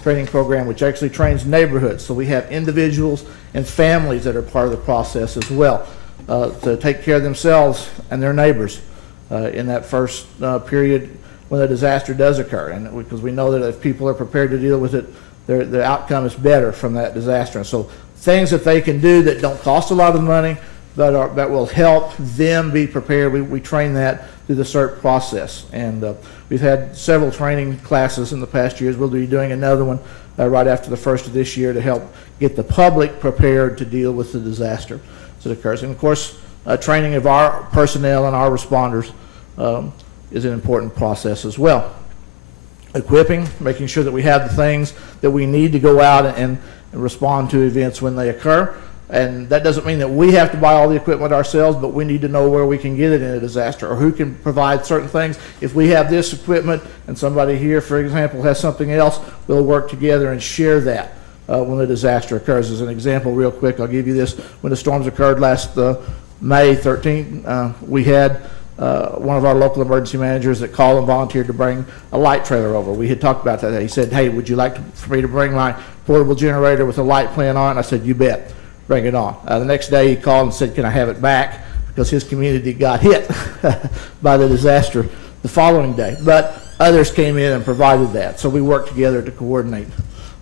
training program, which actually trains neighborhoods. So we have individuals and families that are part of the process as well to take care of themselves and their neighbors in that first period when a disaster does occur. And because we know that if people are prepared to deal with it, the outcome is better from that disaster. And so things that they can do that don't cost a lot of money, that will help them be prepared. We train that through the CERT process. And we've had several training classes in the past years. We'll be doing another one right after the first of this year to help get the public prepared to deal with the disaster that occurs. And of course, training of our personnel and our responders is an important process as well. Equipping, making sure that we have the things that we need to go out and respond to events when they occur. And that doesn't mean that we have to buy all the equipment ourselves, but we need to know where we can get it in a disaster, or who can provide certain things. If we have this equipment and somebody here, for example, has something else, we'll work together and share that when a disaster occurs. As an example, real quick, I'll give you this. When the storms occurred last May 13th, we had one of our local emergency managers that called and volunteered to bring a light trailer over. We had talked about that. He said, hey, would you like for me to bring my portable generator with a light plan on it? And I said, you bet. Bring it on. The next day he called and said, can I have it back? Because his community got hit by the disaster the following day. But others came in and provided that. So we worked together to coordinate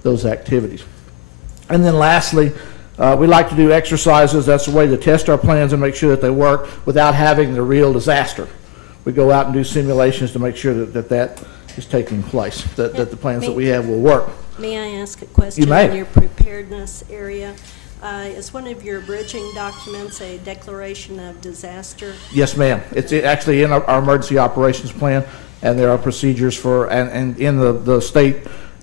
those activities. And then lastly, we like to do exercises. That's a way to test our plans and make sure that they work without having the real disaster. We go out and do simulations to make sure that is taking place, that the plans that we have will work. May I ask a question? You may. In your preparedness area, is one of your bridging documents a declaration of disaster? Yes, ma'am. It's actually in our emergency operations plan, and there are procedures for, and in the state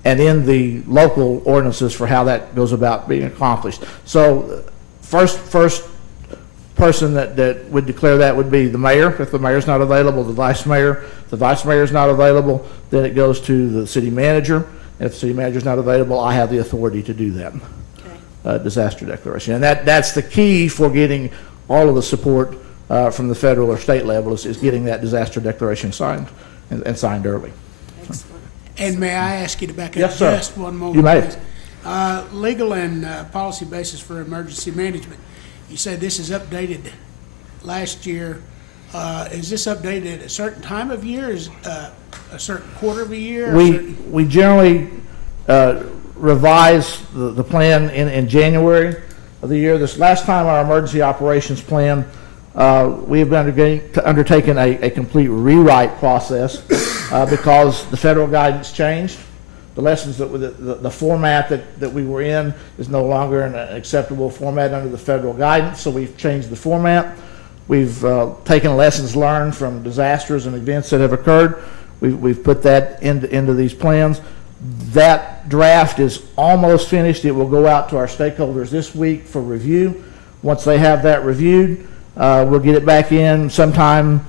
and in the local ordinances for how that goes about being accomplished. So first person that would declare that would be the mayor. If the mayor's not available, the vice mayor. If the vice mayor's not available, then it goes to the city manager. And if the city manager's not available, I have the authority to do that. Disaster declaration. And that's the key for getting all of the support from the federal or state level is getting that disaster declaration signed and signed early. Excellent. And may I ask you to back up Yes, sir. just one moment? You may. Please? Legal and policy basis for emergency management. You said this is updated last year. Is this updated at a certain time of year? Is a certain quarter of a year? We generally revise the plan in January of the year. This last time our emergency operations plan, we have been undertaking a complete rewrite process because the federal guidance changed. The lessons that the format that we were in is no longer an acceptable format under the federal guidance, so we've changed the format. We've taken lessons learned from disasters and events that have occurred. We've put that into these plans. That draft is almost finished. It will go out to our stakeholders this week for review. Once they have that reviewed, we'll get it back in sometime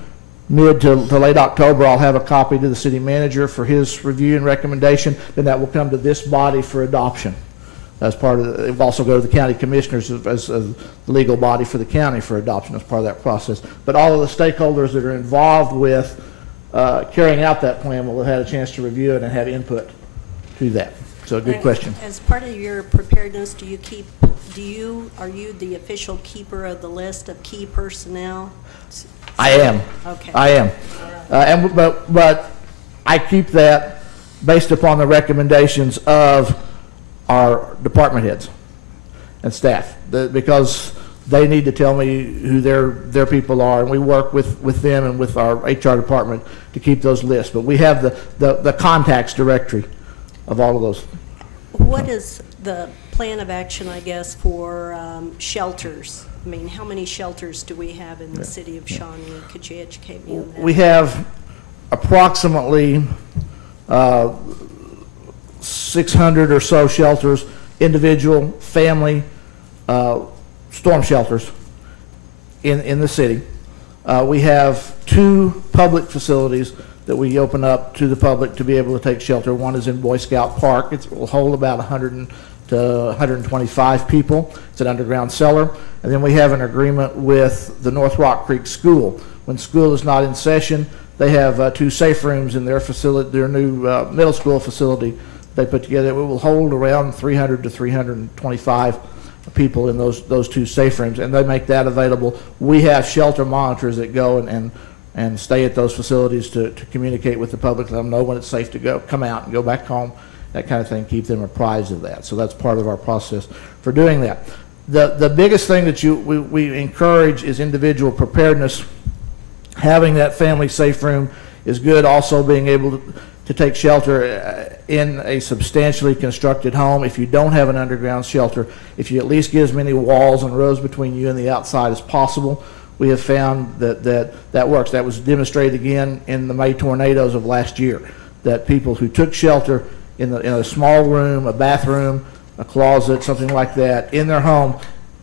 mid to late October. I'll have a copy to the city manager for his review and recommendation. Then that will come to this body for adoption. As part of it will also go to the county commissioners as the legal body for the county for adoption as part of that process. But all of the stakeholders that are involved with carrying out that plan will have had a chance to review it and have input to that. So a good question. As part of your preparedness, are you the official keeper of the list of key personnel? I am. Okay. I am. But I keep that based upon the recommendations of our department heads and staff, because they need to tell me who their people are, and we work with them and with our HR department to keep those lists. But we have the contacts directory of all of those. What is the plan of action, I guess, for shelters? I mean, how many shelters do we have in the city of Shawnee? Could you educate me on that? We have approximately 600 or so shelters, individual, family, storm shelters in the city. We have 2 public facilities that we open up to the public to be able to take shelter. One is in Boy Scout Park. It will hold about 100 to 125 people. It's an underground cellar. And then we have an agreement with the North Rock Creek School. When school is not in session, they have 2 safe rooms in their facility, their new middle school facility they put together. It will hold around 300 to 325 people in those 2 safe rooms, and they make that available. We have shelter monitors that go and stay at those facilities to communicate with the public, let them know when it's safe to go, come out and go back home, that kind of thing, keep them apprised of that. So that's part of our process for doing that. The biggest thing that we encourage is individual preparedness. Having that family safe room is good. Also being able to take shelter in a substantially constructed home. If you don't have an underground shelter, if you at least get as many walls and rows between you and the outside as possible, we have found that works. That was demonstrated again in the May tornadoes of last year, that people who took shelter in a small room, a bathroom, a closet, something like that, in their home,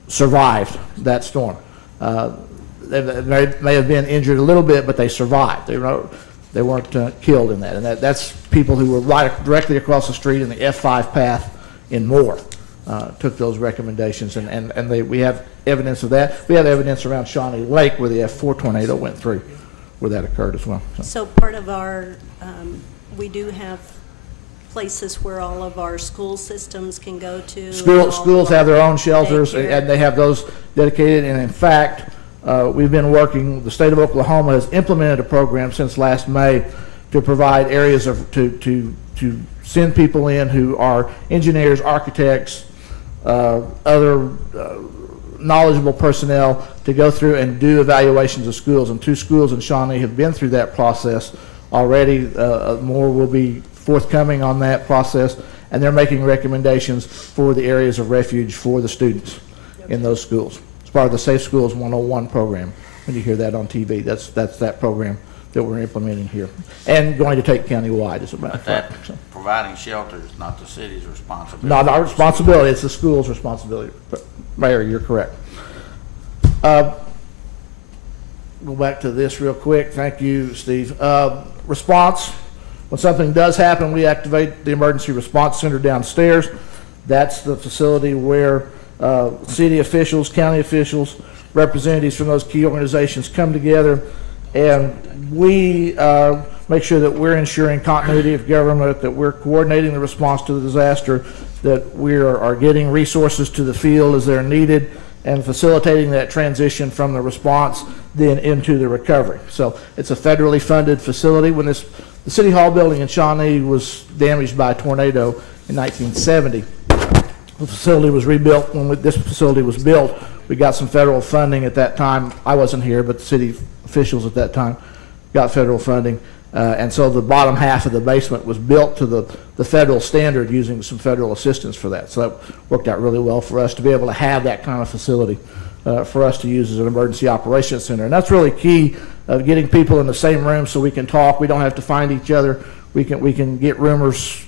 survived that storm. They may have been injured a little bit, but they survived. They weren't killed in that. And that's people who were directly across the street in the F5 path in Moore took those recommendations, and we have evidence of that. We have evidence around Shawnee Lake where the F4 tornado went through, where that occurred as well. So part of our, we do have places where all of our school systems can go to. and all of Schools our have their own shelters, daycare. and they have those dedicated, and in fact, we've been working, the state of Oklahoma has implemented a program since last May to provide areas to send people in who are engineers, architects, other knowledgeable personnel to go through and do evaluations of schools. And 2 schools in Shawnee have been through that process already. More will be forthcoming on that process, and they're making recommendations for the areas of refuge for the students in those schools. It's part of the Safe Schools 101 program. When you hear that on TV, that's that program that we're implementing here, and going to take countywide, as a matter of That fact. So, providing shelter is not the city's responsibility. not our responsibility, it's the school's responsibility. But, Mayor, you're correct. Go back to this real quick. Thank you, Steve. Response. When something does happen, we activate the Emergency Response Center downstairs. That's the facility where city officials, county officials, representatives from those key organizations come together, and we make sure that we're ensuring continuity of government, that we're coordinating the response to the disaster, that we are getting resources to the field as they're needed, and facilitating that transition from the response then into the recovery. So it's a federally funded facility. When the City Hall building in Shawnee was damaged by a tornado in 1970, the facility was rebuilt. When this facility was built, we got some federal funding at that time. I wasn't here, but the city officials at that time got federal funding. And so the bottom half of the basement was built to the federal standard using some federal assistance for that. So that worked out really well for us to be able to have that kind of facility for us to use as an emergency operations center. And that's really key, getting people in the same room so we can talk. We don't have to find each other. We can get rumors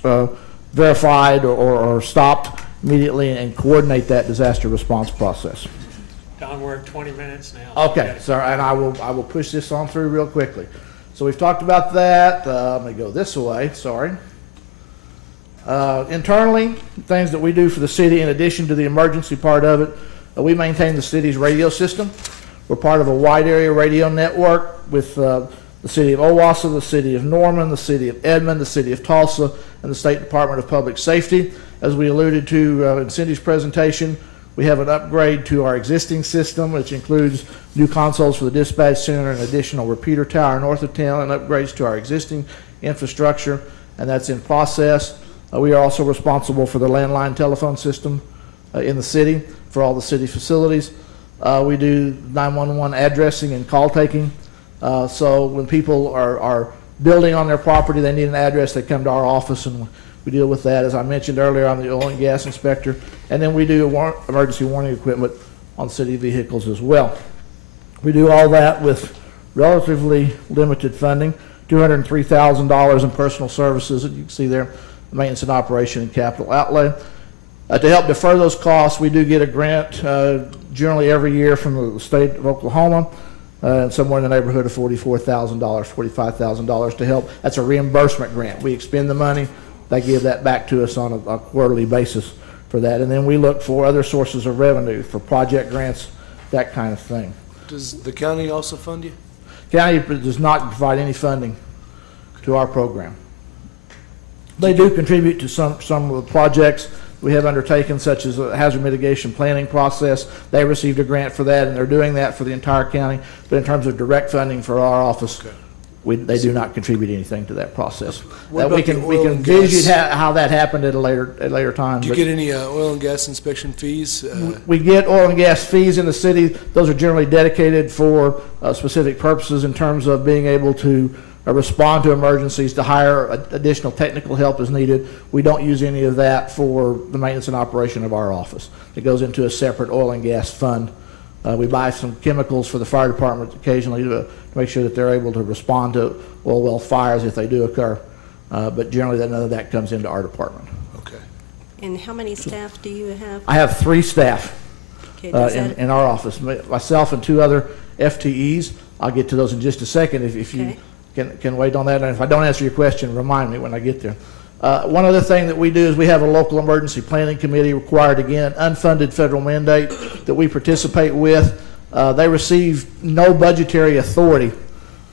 verified or stopped immediately and coordinate that disaster response process. Don, we're at 20 minutes now. Okay, sir, and I will push this on through real quickly. So we've talked about that. Let me go this way, sorry. Internally, things that we do for the city in addition to the emergency part of it, we maintain the city's radio system. We're part of a wide area radio network with the city of Owasso, the city of Norman, the city of Edmond, the city of Tulsa, and the State Department of Public Safety. As we alluded to in Cindy's presentation, we have an upgrade to our existing system, which includes new consoles for the dispatch center, an additional repeater tower north of town, and upgrades to our existing infrastructure, and that's in process. We are also responsible for the landline telephone system in the city for all the city facilities. We do 911 addressing and call taking. So when people are building on their property, they need an address, they come to our office, and we deal with that. As I mentioned earlier, I'm the oil and gas inspector, and then we do emergency warning equipment on city vehicles as well. We do all that with relatively limited funding, $203,000 in personal services that you can see there, maintenance and operation and capital outlay. To help defer those costs, we do get a grant generally every year from the state of Oklahoma, somewhere in the neighborhood of $44,000, $45,000 to help. That's a reimbursement grant. We expend the money, they give that back to us on a quarterly basis for that. And then we look for other sources of revenue for project grants, that kind of thing. Does the county also fund you? County does not provide any funding to our program. They do contribute to some of the projects we have undertaken, such as a hazard mitigation planning process. They received a grant for that, and they're doing that for the entire county. But in terms of direct funding for our office, they do not contribute anything to that process. What That we about can the we oil can and gas? visit how that happened at a later time. Do you but get any oil and gas inspection fees? we get oil and gas fees in the city. Those are generally dedicated for specific purposes in terms of being able to respond to emergencies, to hire additional technical help as needed. We don't use any of that for the maintenance and operation of our office. It goes into a separate oil and gas fund. We buy some chemicals for the fire department occasionally to make sure that they're able to respond to oil well fires if they do occur. But generally, none of that comes into our department. Okay. And how many staff do you have? I have 3 staff Okay, does that- in our office. Myself and 2 other FTEs. I'll get to those in just a second if you can wait on that. And if I don't answer your question, remind me when I get there. One other thing that we do is we have a local emergency planning committee required, again, unfunded federal mandate that we participate with. They receive no budgetary authority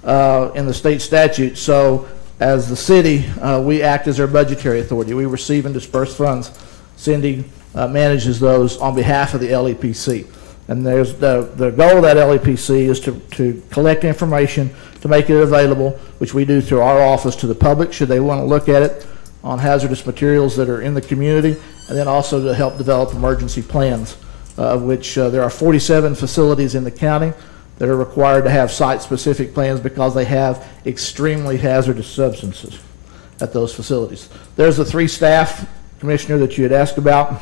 in the state statute. So as the city, we act as their budgetary authority. We receive and disperse funds. Cindy manages those on behalf of the LEPC. And there's the goal of that LEPC is to collect information, to make it available, which we do through our office to the public, should they want to look at it, on hazardous materials that are in the community, and then also to help develop emergency plans, of which there are 47 facilities in the county that are required to have site-specific plans because they have extremely hazardous substances at those facilities. There's the 3 staff, Commissioner, that you had asked about.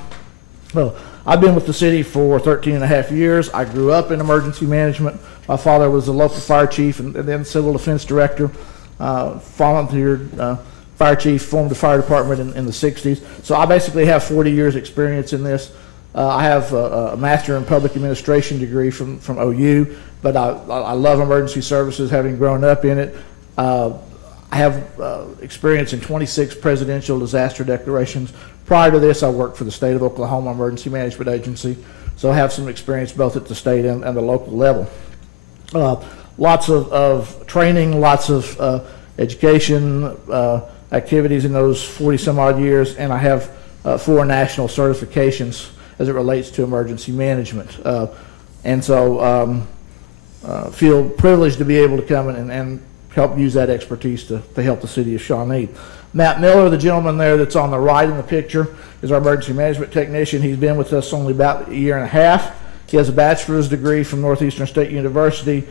Well, I've been with the city for 13 and a half years. I grew up in emergency management. My father was the local fire chief and then civil defense director. Volunteered fire chief, formed the fire department in the 60s. So I basically have 40 years experience in this. I have a master in public administration degree from OU, but I love emergency services, having grown up in it. I have experience in 26 presidential disaster declarations. Prior to this, I worked for the state of Oklahoma Emergency Management Agency, so I have some experience both at the state and the local level. Lots of training, lots of education, activities in those 40 some odd years, and I have 4 national certifications as it relates to emergency management. And so feel privileged to be able to come and help use that expertise to help the city of Shawnee. Matt Miller, the gentleman there that's on the right in the picture, is our emergency management technician. He's been with us only about a year and a half. He has a bachelor's degree from Northeastern State University,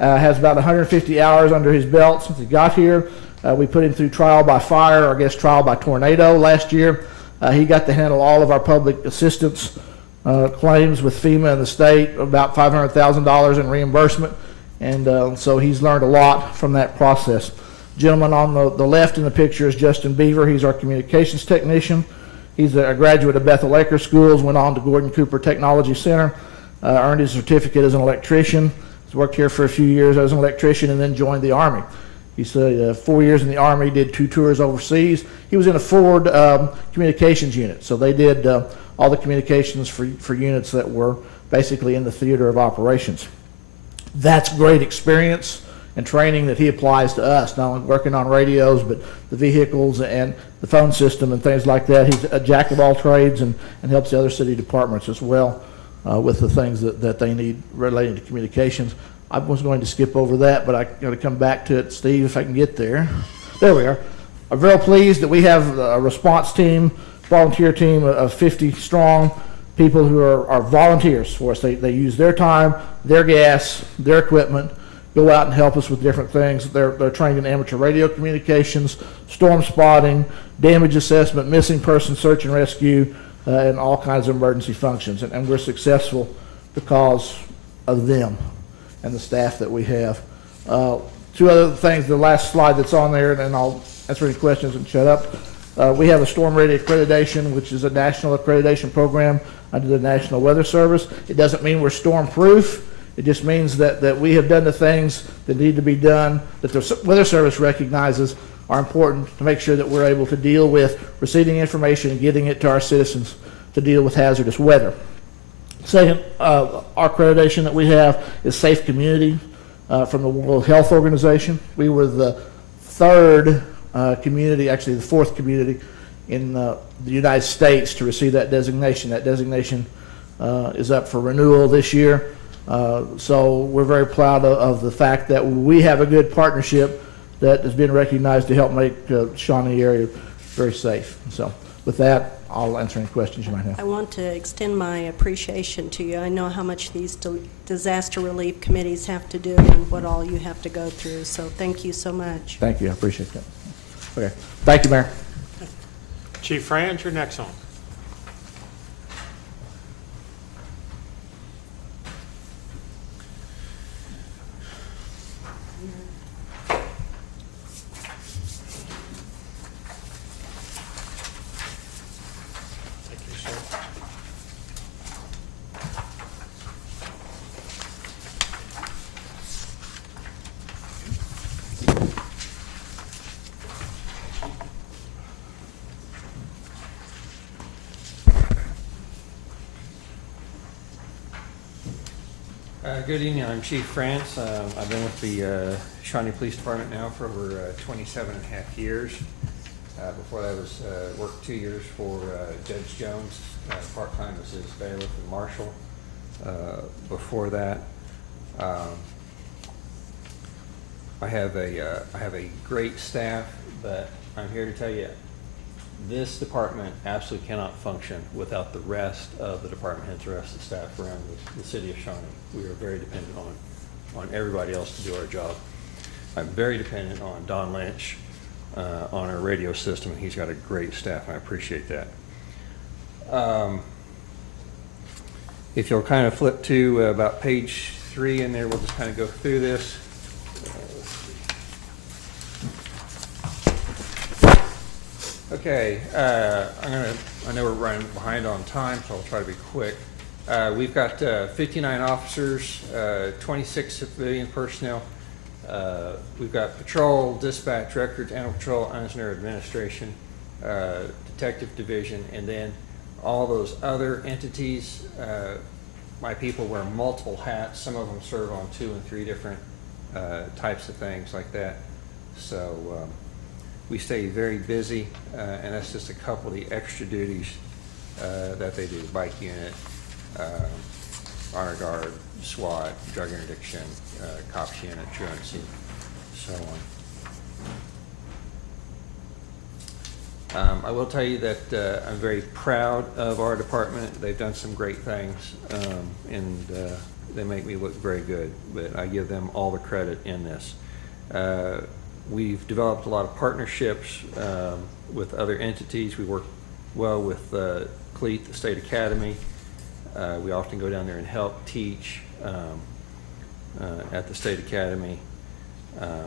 has about 150 hours under his belt since he got here. We put him through trial by fire, or I guess trial by tornado last year. He got to handle all of our public assistance claims with FEMA and the state, about $500,000 in reimbursement. And so he's learned a lot from that process. Gentleman on the left in the picture is Justin Beaver. He's our communications technician. He's a graduate of Bethel Acre Schools, went on to Gordon Cooper Technology Center, earned his certificate as an electrician. He's worked here for a few years as an electrician and then joined the Army. He's 4 years in the Army, did 2 tours overseas. He was in a forward communications unit, so they did all the communications for units that were basically in the theater of operations. That's great experience and training that he applies to us, not only working on radios, but the vehicles and the phone system and things like that. He's a jack of all trades and helps the other city departments as well with the things that they need relating to communications. I was going to skip over that, but I got to come back to it, Steve, if I can get there. There we are. I'm very pleased that we have a response team, volunteer team of 50 strong people who are volunteers for us. They use their time, their gas, their equipment, go out and help us with different things. They're trained in amateur radio communications, storm spotting, damage assessment, missing person search and rescue, and all kinds of emergency functions. And we're successful because of them and the staff that we have. 2 other things, the last slide that's on there, and then I'll answer any questions and shut up. We have a Storm Ready Accreditation, which is a national accreditation program under the National Weather Service. It doesn't mean we're storm proof. It just means that we have done the things that need to be done, that the Weather Service recognizes are important to make sure that we're able to deal with receiving information and getting it to our citizens to deal with hazardous weather. Second, our accreditation that we have is Safe Community from the World Health Organization. We were the 3rd community, actually the 4th community in the United States to receive that designation. That designation is up for renewal this year. So we're very proud of the fact that we have a good partnership that has been recognized to help make the Shawnee area very safe. So with that, I'll answer any questions you might have. I want to extend my appreciation to you. I know how much these disaster relief committees have to do and what all you have to go through, so thank you so much. Thank you, I appreciate that. Okay, thank you, Mayor. Chief Franz, you're next on. Good evening, I'm Chief France. I've been with the Shawnee Police Department now for over 27 and a half years. Before that, I was worked 2 years for Judge Jones, part-time as his bailiff and marshal. Before that, I have a great staff, but I'm here to tell you, this department absolutely cannot function without the rest of the department heads, the rest of the staff around the city of Shawnee. We are very dependent on everybody else to do our job. I'm very dependent on Don Lynch on our radio system, and he's got a great staff, and I appreciate that. If you'll kind of flip to about page 3 in there, we'll just kind of go through this. Okay, I know we're running behind on time, so I'll try to be quick. We've got 59 officers, 26 civilian personnel. We've got patrol, dispatch, records, animal control, Eisner administration, detective division, and then all those other entities. My people wear multiple hats. Some of them serve on 2 and 3 different types of things like that. So we stay very busy, and that's just a couple of the extra duties that they do: bike unit, honor guard, SWAT, drug interdiction, cops unit, truancy, so on. I will tell you that I'm very proud of our department. They've done some great things, and they make me look very good, but I give them all the credit in this. We've developed a lot of partnerships with other entities. We work well with CLEAT, the State Academy. We often go down there and help teach at the State Academy.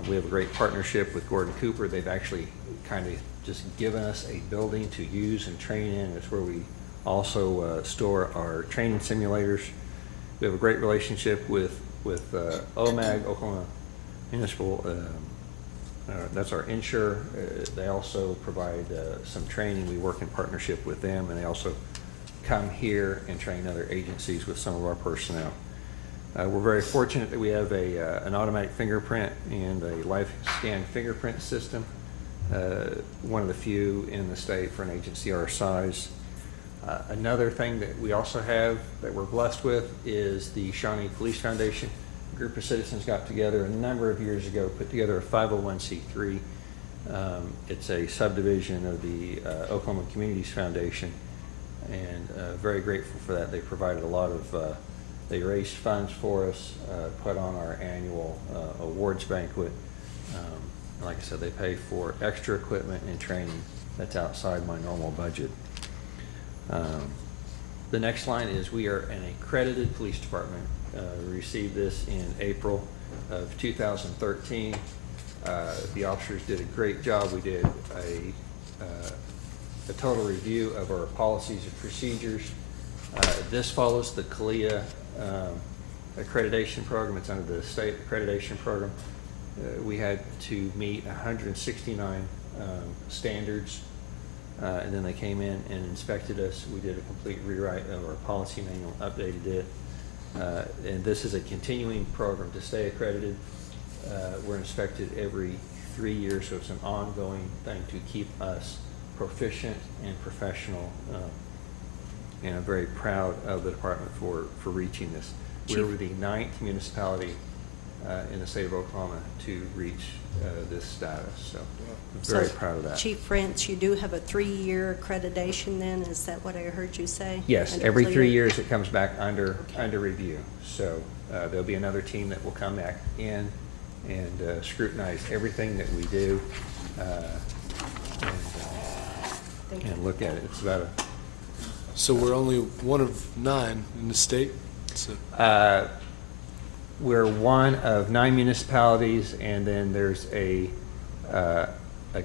We have a great partnership with Gordon Cooper. They've actually kind of just given us a building to use and train in. It's where we also store our training simulators. We have a great relationship with OMAG, Oklahoma Municipal. That's our insurer. They also provide some training. We work in partnership with them, and they also come here and train other agencies with some of our personnel. We're very fortunate that we have an automatic fingerprint and a live scan fingerprint system, one of the few in the state for an agency our size. Another thing that we also have that we're blessed with is the Shawnee Police Foundation. A group of citizens got together a number of years ago, put together a 501c3. It's a subdivision of the Oklahoma Communities Foundation, and very grateful for that. They provided a lot of, they raised funds for us, put on our annual awards banquet. And like I said, they pay for extra equipment and training that's outside my normal budget. The next line is we are an accredited police department. We received this in April of 2013. The officers did a great job. We did a total review of our policies and procedures. This follows the CALIA accreditation program. It's under the state accreditation program. We had to meet 169 standards, and then they came in and inspected us. We did a complete rewrite of our policy manual, updated it. And this is a continuing program to stay accredited. We're inspected every 3 years, so it's an ongoing thing to keep us proficient and professional. And I'm very proud of the department for reaching this. We were the 9th municipality in the state of Oklahoma to reach this status, so I'm very proud of that. Chief France, you do have a 3-year accreditation then, is that what I heard you say? Yes, Under every CLIA? 3 years it comes back under review. So there'll be another team that will come back in and scrutinize everything that we do and look at it. It's about a... So we're only one of 9 in the state? So we're one of 9 municipalities, and then there's a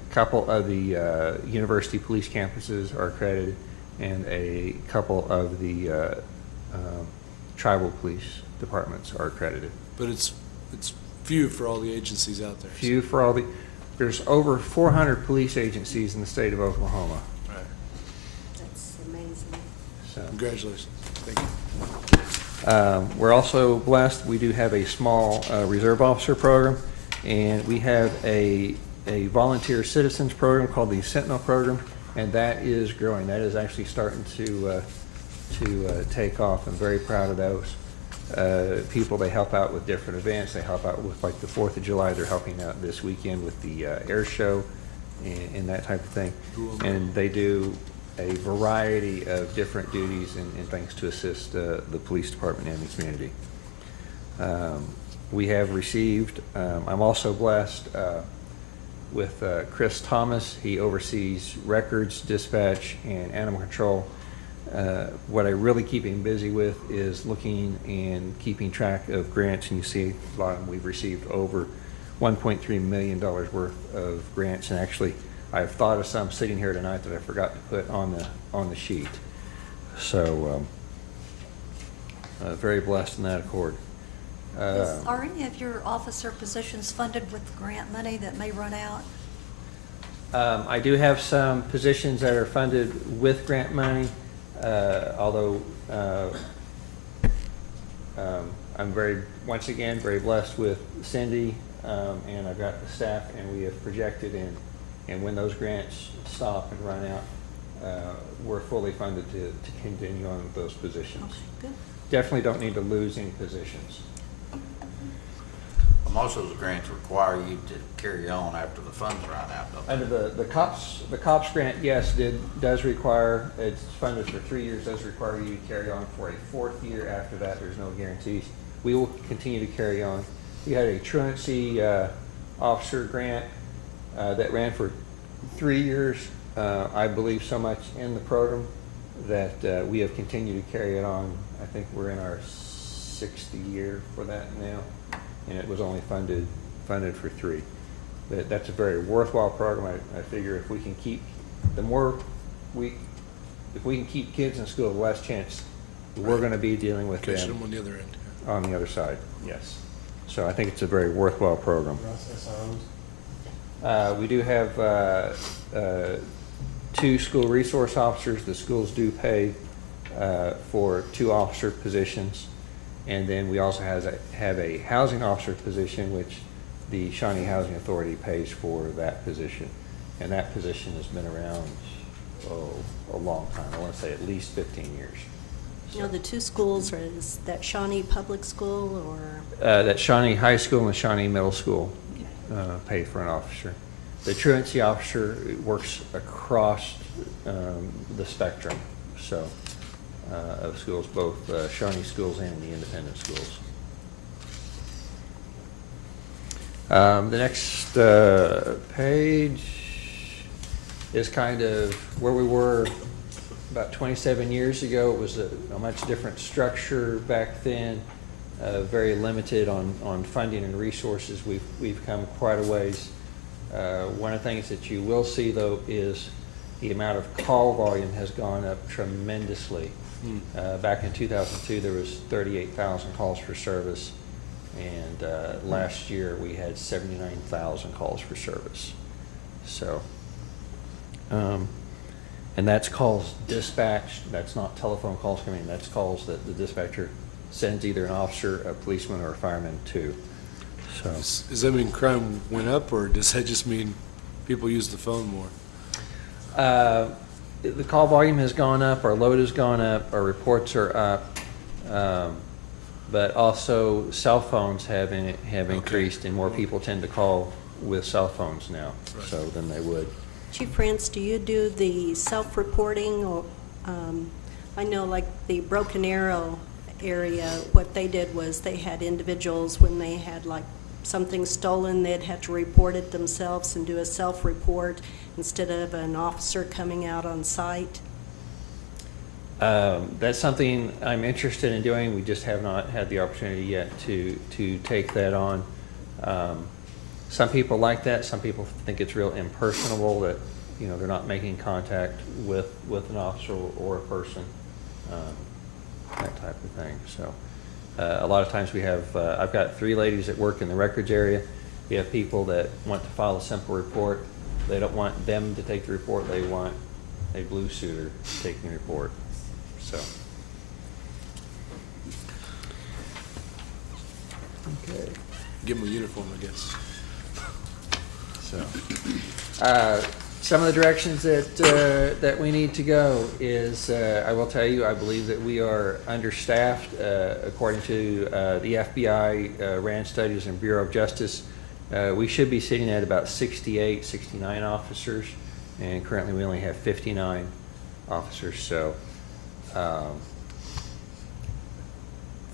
couple of the university police campuses are accredited, and a couple of the tribal police departments are accredited. But it's few for all the agencies out there. Few for all the, there's over 400 police agencies in the state of Oklahoma. Right. That's amazing. So Congratulations. Thank you. We're also blessed, we do have a small reserve officer program, and we have a volunteer citizens program called the Sentinel Program, and that is growing. That is actually starting to take off. I'm very proud of those people. They help out with different events. They help out with like the 4th of July. They're helping out this weekend with the air show and that type of thing. And they do a variety of different duties and things to assist the police department and the community. We have received, I'm also blessed with Chris Thomas. He oversees records, dispatch, and animal control. What I really keep him busy with is looking and keeping track of grants, and you see a lot of them. We've received over $1.3 million worth of grants, and actually I've thought of some sitting here tonight that I forgot to put on the sheet. So very blessed in that accord. Are any of your officer positions funded with grant money that may run out? I do have some positions that are funded with grant money, although I'm once again, very blessed with Cindy, and I've got the staff, and we have projected in, and when those grants stop and run out, we're fully funded to continue on with those positions. Okay, good. Definitely don't need to lose any positions. Most of those grants require you to carry on after the funds run out, don't they? Under the COPS grant, yes, does require, it's funded for 3 years, does require you to carry on for a 4th year. After that, there's no guarantees. We will continue to carry on. We had a truancy officer grant that ran for 3 years. I believe so much in the program that we have continued to carry it on. I think we're in our 6th year for that now, and it was only funded for 3. But that's a very worthwhile program. I figure if we can keep, if we can keep kids in school, the less chance we're going to be dealing with Catch them them on the other end. on the other side. Yes. So I think it's a very worthwhile program. We do have 2 school resource officers. The schools do pay for 2 officer positions. And then we also have a housing officer position, which the Shawnee Housing Authority pays for that position. And that position has been around, a long time. I want to say at least 15 years. You know, the 2 schools, is that Shawnee Public School or? That Shawnee High School and the Shawnee Middle School pay for an officer. The truancy officer works across the spectrum, so of schools, both Shawnee schools and the independent schools. The next page is kind of where we were about 27 years ago. It was a much different structure back then, very limited on funding and resources. We've come quite a ways. One of the things that you will see, though, is the amount of call volume has gone up tremendously. Back in 2002, there was 38,000 calls for service, and last year we had 79,000 calls for service. So, and that's calls dispatched. That's not telephone calls coming in. That's calls that the dispatcher sends either an officer, a policeman, or a fireman to. So, Does that mean crime went up, or does that just mean people use the phone more? the call volume has gone up, our load has gone up, our reports are up, but also cell phones have increased, and more people tend to call with cell phones now, so than they would. Chief France, do you do the self-reporting, or, I know like the Broken Arrow area, what they did was they had individuals, when they had like something stolen, they'd have to report it themselves and do a self-report instead of an officer coming out on site. That's something I'm interested in doing. We just have not had the opportunity yet to take that on. Some people like that. Some people think it's real impersonable, that they're not making contact with an officer or a person, that type of thing. So a lot of times we have, I've got 3 ladies that work in the records area. We have people that want to file a simple report. They don't want them to take the report. They want a blue suitor taking the report. So. Okay. Give them a uniform, I guess. So, some of the directions that we need to go is, I will tell you, I believe that we are understaffed, according to the FBI, RAND Studies and Bureau of Justice. We should be sitting at about 68, 69 officers, and currently we only have 59 officers. So,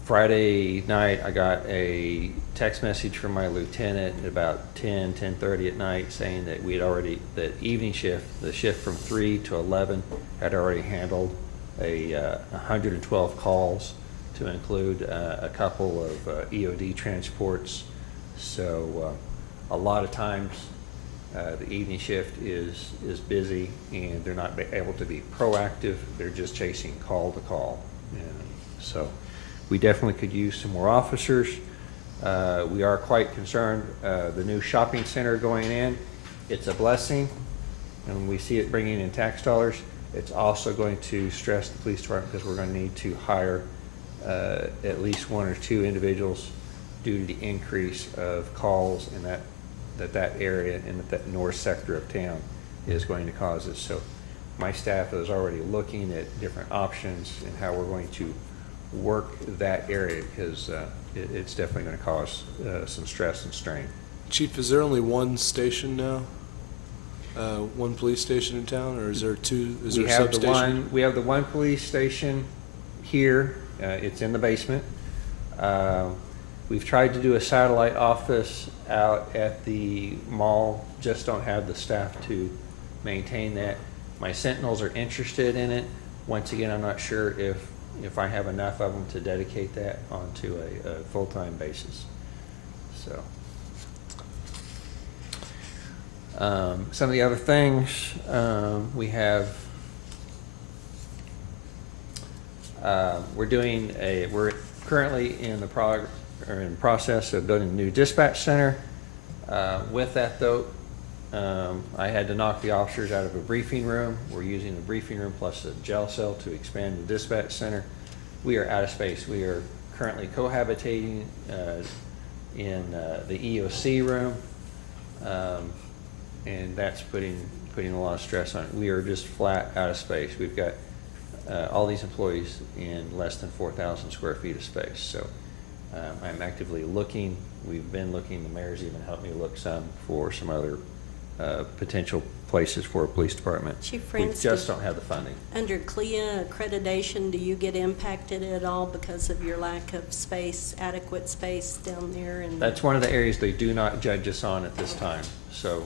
Friday night, I got a text message from my lieutenant at about 10:30 at night saying that we had already, that evening shift, the shift from 3 to 11, had already handled 112 calls, to include a couple of EOD transports. So a lot of times the evening shift is busy and they're not able to be proactive. They're just chasing call to call. And so we definitely could use some more officers. We are quite concerned. The new shopping center going in, it's a blessing, and we see it bringing in tax dollars. It's also going to stress the police department because we're going to need to hire at least 1 or 2 individuals due to the increase of calls in that area in that north sector of town is going to cause it. So my staff is already looking at different options and how we're going to work that area, because it's definitely going to cause some stress and strain. Chief, is there only one station now? One police station in town, or is there 2? Is there a substation? We have the one police station here. It's in the basement. We've tried to do a satellite office out at the mall, just don't have the staff to maintain that. My sentinels are interested in it. Once again, I'm not sure if I have enough of them to dedicate that onto a full-time basis. So, some of the other things we have, we're currently in the process of building a new dispatch center. With that though, I had to knock the officers out of a briefing room. We're using the briefing room plus a jail cell to expand the dispatch center. We are out of space. We are currently cohabitating in the EOC room, and that's putting a lot of stress on it. We are just flat out of space. We've got all these employees in less than 4,000 square feet of space. So I'm actively looking. We've been looking. The mayor's even helped me look some for some other potential places for a police department. Chief We Francis, just don't have the funding. under CLIA accreditation, do you get impacted at all because of your lack of space, adequate space down there? And That's one of the areas they do not judge us on at this time. So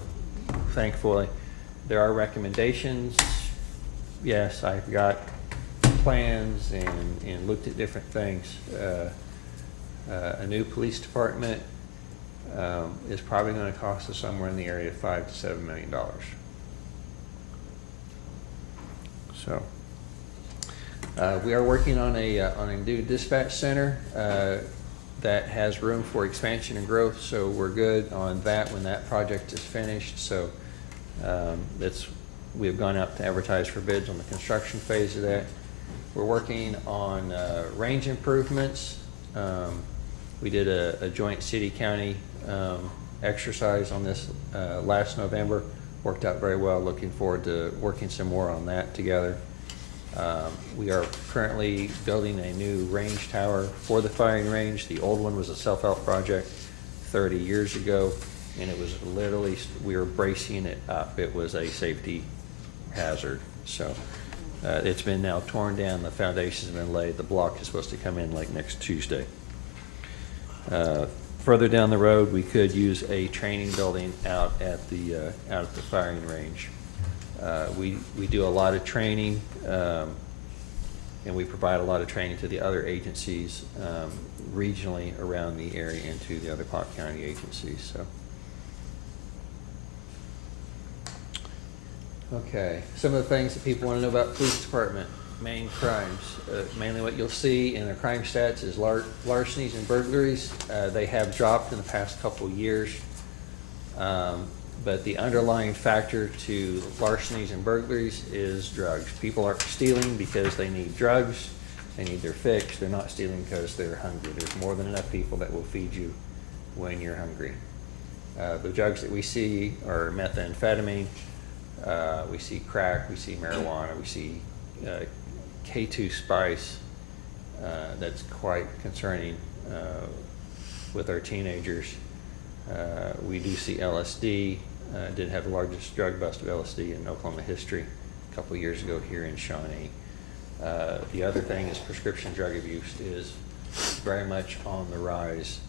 thankfully, there are recommendations. Yes, I've got plans and looked at different things. A new police department is probably going to cost us somewhere in the area of $5 to $7 million. So we are working on a new dispatch center that has room for expansion and growth. So we're good on that when that project is finished. So we have gone out to advertise for bids on the construction phase of that. We're working on range improvements. We did a joint city-county exercise on this last November. Worked out very well. Looking forward to working some more on that together. We are currently building a new range tower for the firing range. The old one was a self-help project 30 years ago, and it was literally, we were bracing it up. It was a safety hazard. So it's been now torn down. The foundations have been laid. The block is supposed to come in like next Tuesday. Further down the road, we could use a training building out at the firing range. We do a lot of training, and we provide a lot of training to the other agencies regionally around the area and to the other Clark County agencies. So, okay, some of the things that people want to know about the police department. Main crimes. Mainly what you'll see in the crime stats is larcenies and burglaries. They have dropped in the past couple of years, but the underlying factor to larcenies and burglaries is drugs. People are stealing because they need drugs. they need their fix. They're not stealing because they're hungry. There's more than enough people that will feed you when you're hungry. The drugs that we see are methamphetamine, we see crack, we see marijuana, we see K2 spice. That's quite concerning with our teenagers. We do see LSD. Did have the largest drug bust of LSD in Oklahoma history a couple of years ago here in Shawnee. The other thing is prescription drug abuse is very much on the rise.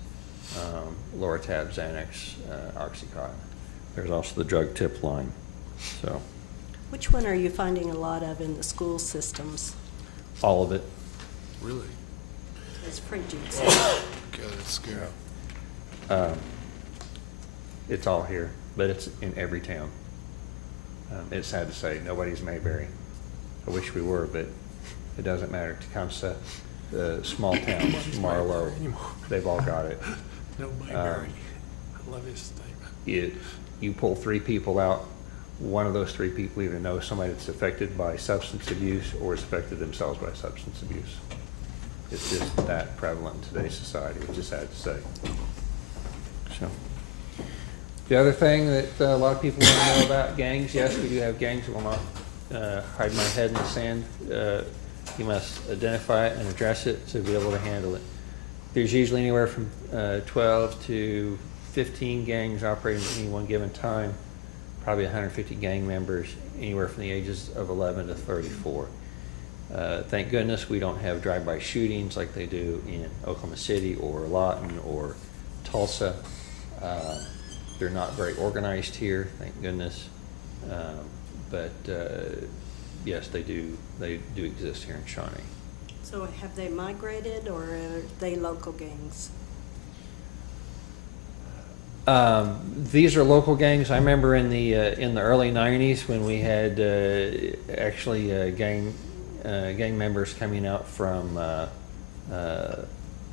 Loratab, Xanax, Oxycontin. There's also the drug tip line. So Which one are you finding a lot of in the school systems? all of it. Really? It's pretty juicy. God, that's scary. It's all here, but it's in every town. It's sad to say, nobody's Mayberry. I wish we were, but it doesn't matter. Tecumseh, small towns, Marlow, they've all got it. No Mayberry. I love his statement. You pull 3 people out, one of those 3 people either knows somebody that's affected by substance abuse or is affected themselves by substance abuse. It's just that prevalent in today's society, which is sad to say. So, the other thing that a lot of people want to know about gangs, yes, we do have gangs. I will not hide my head in the sand. You must identify it and address it to be able to handle it. There's usually anywhere from 12 to 15 gangs operating at any one given time, probably 150 gang members, anywhere from the ages of 11 to 34. Thank goodness we don't have drive-by shootings like they do in Oklahoma City or Lawton or Tulsa. They're not very organized here, thank goodness. But yes, they do exist here in Shawnee. So have they migrated, or are they local gangs? These are local gangs. I remember in the early '90s when we had actually gang members coming out from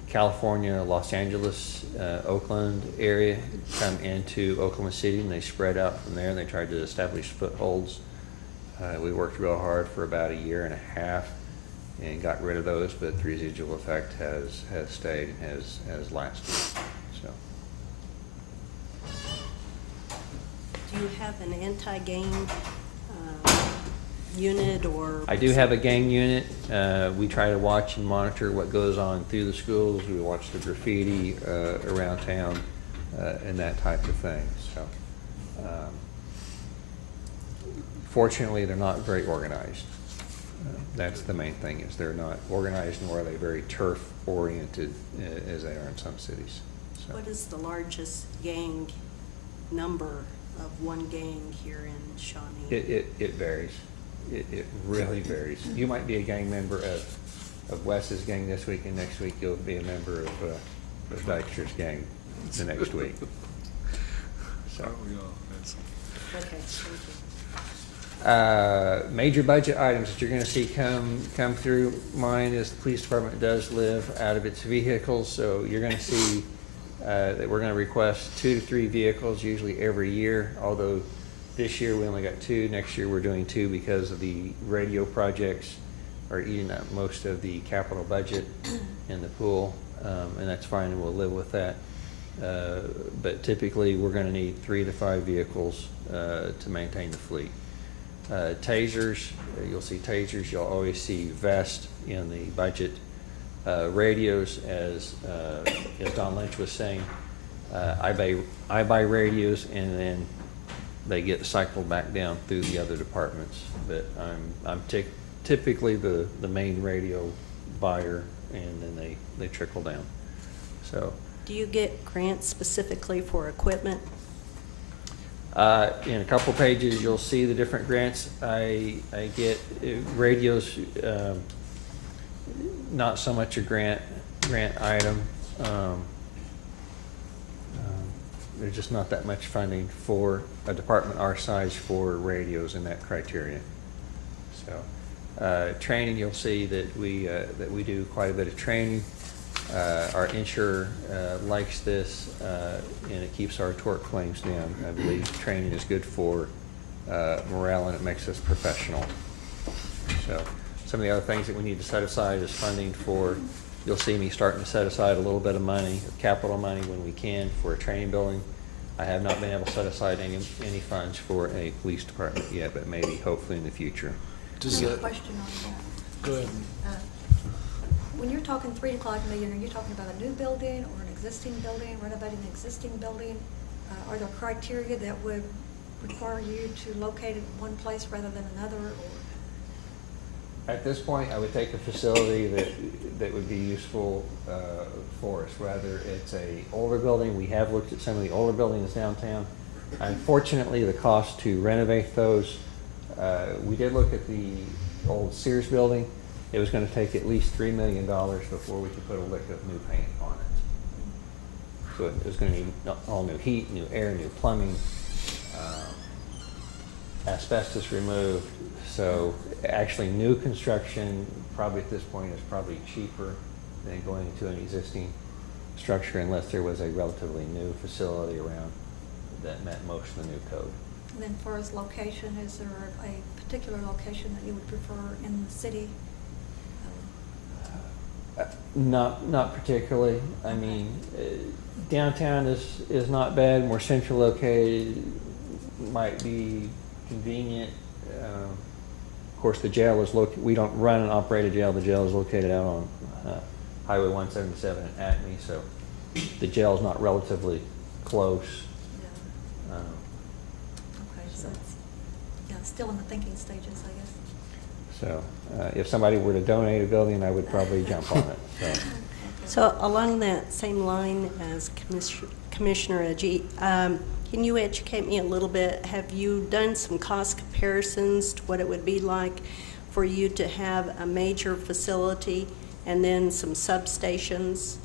California, Los Angeles, Oakland area, come into Oklahoma City, and they spread out from there, and they tried to establish footholds. We worked real hard for about 1.5 years and got rid of those, but the residual effect has stayed and has lasted. So. Do you have an anti-gang unit, or? I do have a gang unit. We try to watch and monitor what goes on through the schools. We watch the graffiti around town and that type of thing. So, fortunately, they're not very organized. That's the main thing, is they're not organized, nor are they very turf-oriented as they are in some cities. So. What is the largest gang number of one gang here in Shawnee? It varies. It really varies. You might be a gang member of Wes's gang this week, and next week you'll be a member of Dykstra's gang the next week. So. Okay, thank you. Major budget items that you're going to see come through mine is the police department does live out of its vehicles, so you're going to see that we're going to request 2 to 3 vehicles usually every year, although this year we only got 2. Next year we're doing 2 because of the radio projects are eating up most of the capital budget in the pool, and that's fine, and we'll live with that. But typically we're going to need 3 to 5 vehicles to maintain the fleet. Tasers, you'll see tasers, you'll always see vest in the budget. Radios, as Don Lynch was saying, I buy radios and then they get cycled back down through the other departments. But I'm typically the main radio buyer, and then they trickle down. So. Do you get grants specifically for equipment? In a couple pages, you'll see the different grants. I get radios, not so much a grant item. There's just not that much funding for a department our size for radios in that criteria. So, training, you'll see that we do quite a bit of training. Our insurer likes this, and it keeps our tort claims down. I believe training is good for morale, and it makes us professional. So Some of the other things that we need to set aside is funding for, you'll see me starting to set aside a little bit of money, capital money when we can for a training building. I have not been able to set aside any funds for a police department yet, but maybe hopefully in the future. I have a question on that. Go ahead. When you're talking 3 to 5 million, are you talking about a new building or an existing building, renovating an existing building? Are there criteria that would require you to locate it in one place rather than another, or? At this point, I would take a facility that would be useful for us, whether it's a older building. We have looked at some of the older buildings downtown. Unfortunately, the cost to renovate those, we did look at the old Sears building. It was going to take at least $3 million before we could put a lick of new paint on it. So it was going to need all new heat, new air, new plumbing, asbestos removed. So actually new construction probably at this point is probably cheaper than going into an existing structure unless there was a relatively new facility around that met most of the new code. And then as far as location, is there a particular location that you would prefer in the city? Not particularly. I mean, downtown is not bad, more central located, might be convenient. Of course, the jail is located, we don't run and operate a jail. The jail is located out on Highway 177 in Acme, so the jail is not relatively close. Yeah. Okay, so it's still in the thinking stages, I guess. So if somebody were to donate a building, I would probably jump on it. So along that same line as Commissioner Agee, can you educate me a little bit? Have you done some cost comparisons to what it would be like for you to have a major facility and then some substations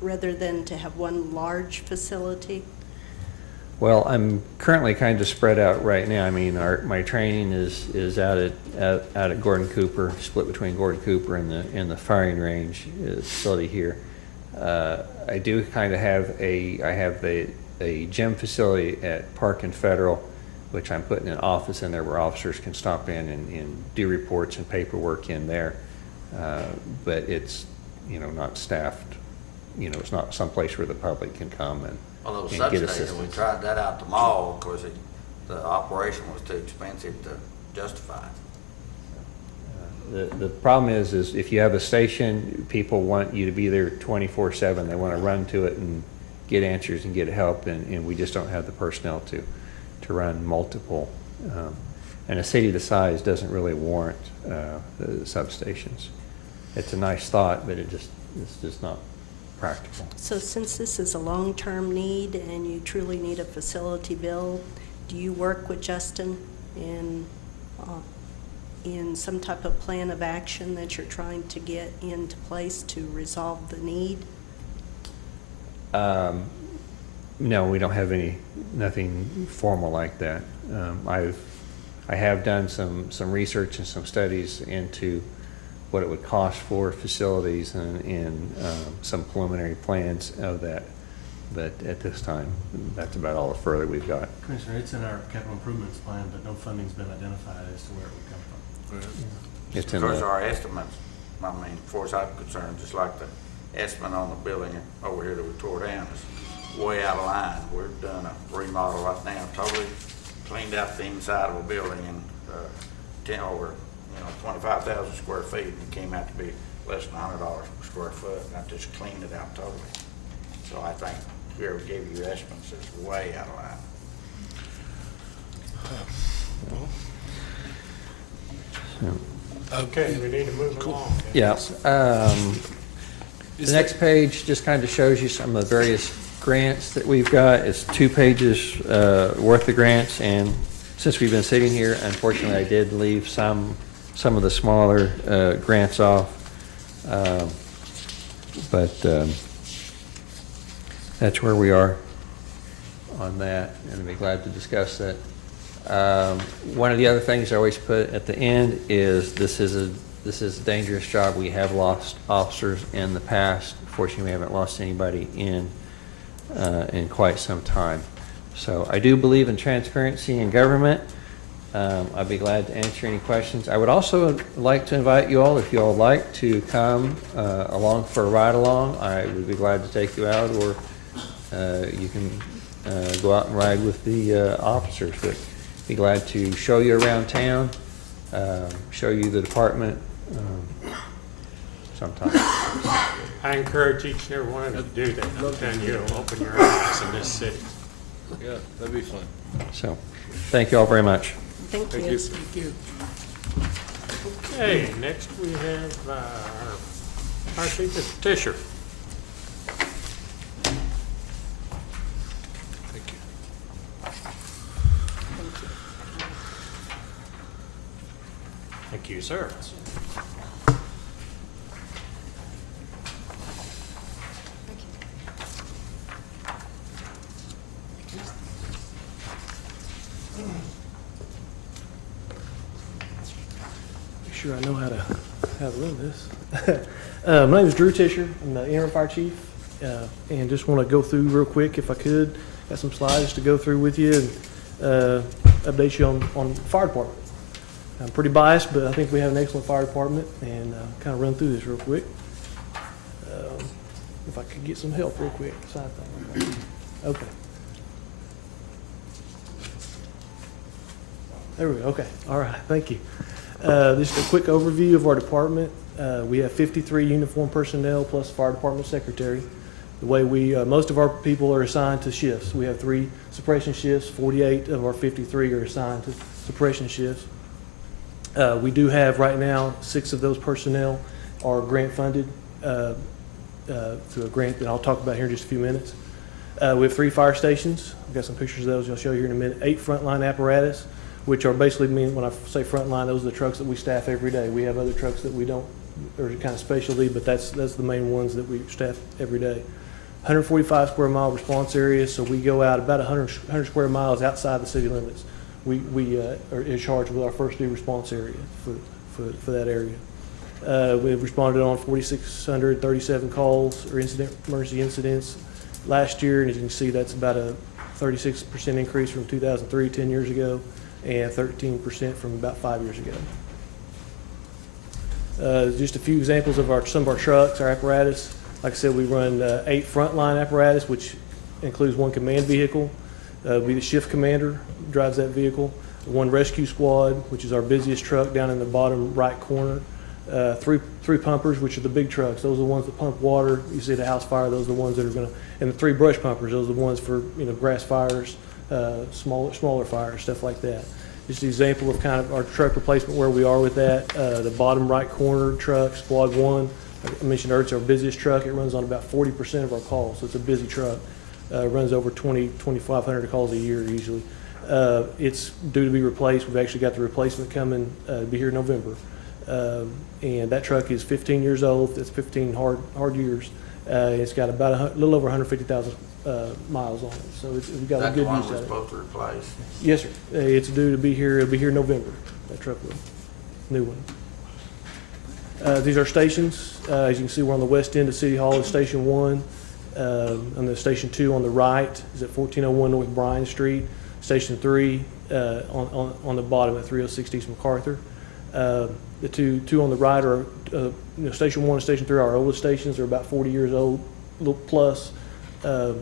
rather than to have one large facility? Well, I'm currently kind of spread out right now. I mean, my training is out at Gordon Cooper, split between Gordon Cooper and the firing range facility here. I do kind of have a gym facility at Park and Federal, which I'm putting an office in there where officers can stop in and do reports and paperwork in there. But it's, not staffed. It's not someplace where the public can come and Well, those get substations, assistance. we tried that out the mall, of course, the operation was too expensive to justify. The problem is if you have a station, people want you to be there 24/7. They want to run to it and get answers and get help, and we just don't have the personnel to run multiple. And a city the size doesn't really warrant the substations. It's a nice thought, but it's just not practical. So since this is a long-term need and you truly need a facility build, do you work with Justin in some type of plan of action that you're trying to get into place to resolve the need? No, we don't have nothing formal like that. I have done some research and some studies into what it would cost for facilities and some preliminary plans of that. But at this time, that's about all the further we've got. Commissioner, it's in our capital improvements plan, but no funding's been identified as to where it would come from. It's Of in course, the, our estimates, as far as I'm concerned, just like the estimate on the building over here that we tore down is way out of line. We've done a remodel right now, totally cleaned out the inside of a building and over 25,000 square feet, and it came out to be less than $100 per square foot, and I just cleaned it out totally. So I think whoever gave you your estimates is way out of line. Okay, we need to move along. yeah. The next page just kind of shows you some of the various grants that we've got. It's 2 pages worth of grants, and since we've been sitting here, unfortunately, I did leave some of the smaller grants off. But that's where we are on that, and I'd be glad to discuss that. One of the other things I always put at the end is this is a dangerous job. We have lost officers in the past. Fortunately, we haven't lost anybody in quite some time. So I do believe in transparency in government, I'd be glad to answer any questions. I would also like to invite you all, if you all like, to come along for a ride-along. I would be glad to take you out, or you can go out and ride with the officers. But be glad to show you around town, show you the department sometime. I encourage each and every one of you to do that. I'm telling you, it'll open your eyes in this city. Yeah, that'd be fun. So, thank you all very much. Thank Thank you. you. Thank you. Okay, next we have our fire chief, Mr. Tisher. Thank you. Thank you, sir. Make sure I know how to run this. My name is Drew Tisher. I'm the interim fire chief, and just want to go through real quick, if I could. Got some slides to go through with you and update you on the fire department. I'm pretty biased, but I think we have an excellent fire department, and kind of run through this real quick. If I could get some help real quick. Side thing. Okay. There we go. Okay. All right. Thank you. Just a quick overview of our department. We have 53 uniformed personnel plus fire department secretary. The way most of our people are assigned to shifts. We have 3 suppression shifts. 48 of our 53 are assigned to suppression shifts. We do have right now 6 of those personnel are grant funded through a grant that I'll talk about here in just a few minutes. We have 3 fire stations. I've got some pictures of those I'll show you here in a minute. 8 frontline apparatus, which are basically, when I say frontline, those are the trucks that we staff every day. We have other trucks that we don't, or kind of specialty, but that's the main ones that we staff every day. 145 square mile response area, so we go out about 100 square miles outside the city limits. We are in charge with our first due response area for that area. We've responded on 4,637 calls or emergency incidents last year, and as you can see, that's about a 36% increase from 2003, 10 years ago, and 13% from about 5 years ago. Just a few examples of some of our trucks, our apparatus. Like I said, we run 8 frontline apparatus, which includes 1 command vehicle. We the shift commander drives that vehicle. 1 rescue squad, which is our busiest truck down in the bottom right corner. 3 pumpers, which are the big trucks. Those are the ones that pump water. You see the house fire, those are the ones that are going to, and the 3 brush pumpers, those are the ones for, grass fires, smaller fires, stuff like that. Just an example of kind of our truck replacement, where we are with that. The bottom right corner truck, squad 1, I mentioned earlier, it's our busiest truck. It runs on about 40% of our calls, so it's a busy truck. Runs over 2,500 calls a year usually. It's due to be replaced. We've actually got the replacement coming to be here in November. And that truck is 15 years old. It's 15 hard years. It's got about a little over 150,000 miles on it. So we've got a good use out of it. Is that the one we're supposed to replace? Yes, sir. It's due to be here. It'll be here in November. That truck will. New one. These are stations. As you can see, we're on the west end of City Hall is Station 1. And the Station 2 on the right is at 1401 North Bryan Street. Station 3 on the bottom at 306 East MacArthur. The two on the right are, Station 1 and Station 3 are our oldest stations. They're about 40 years old, a little plus to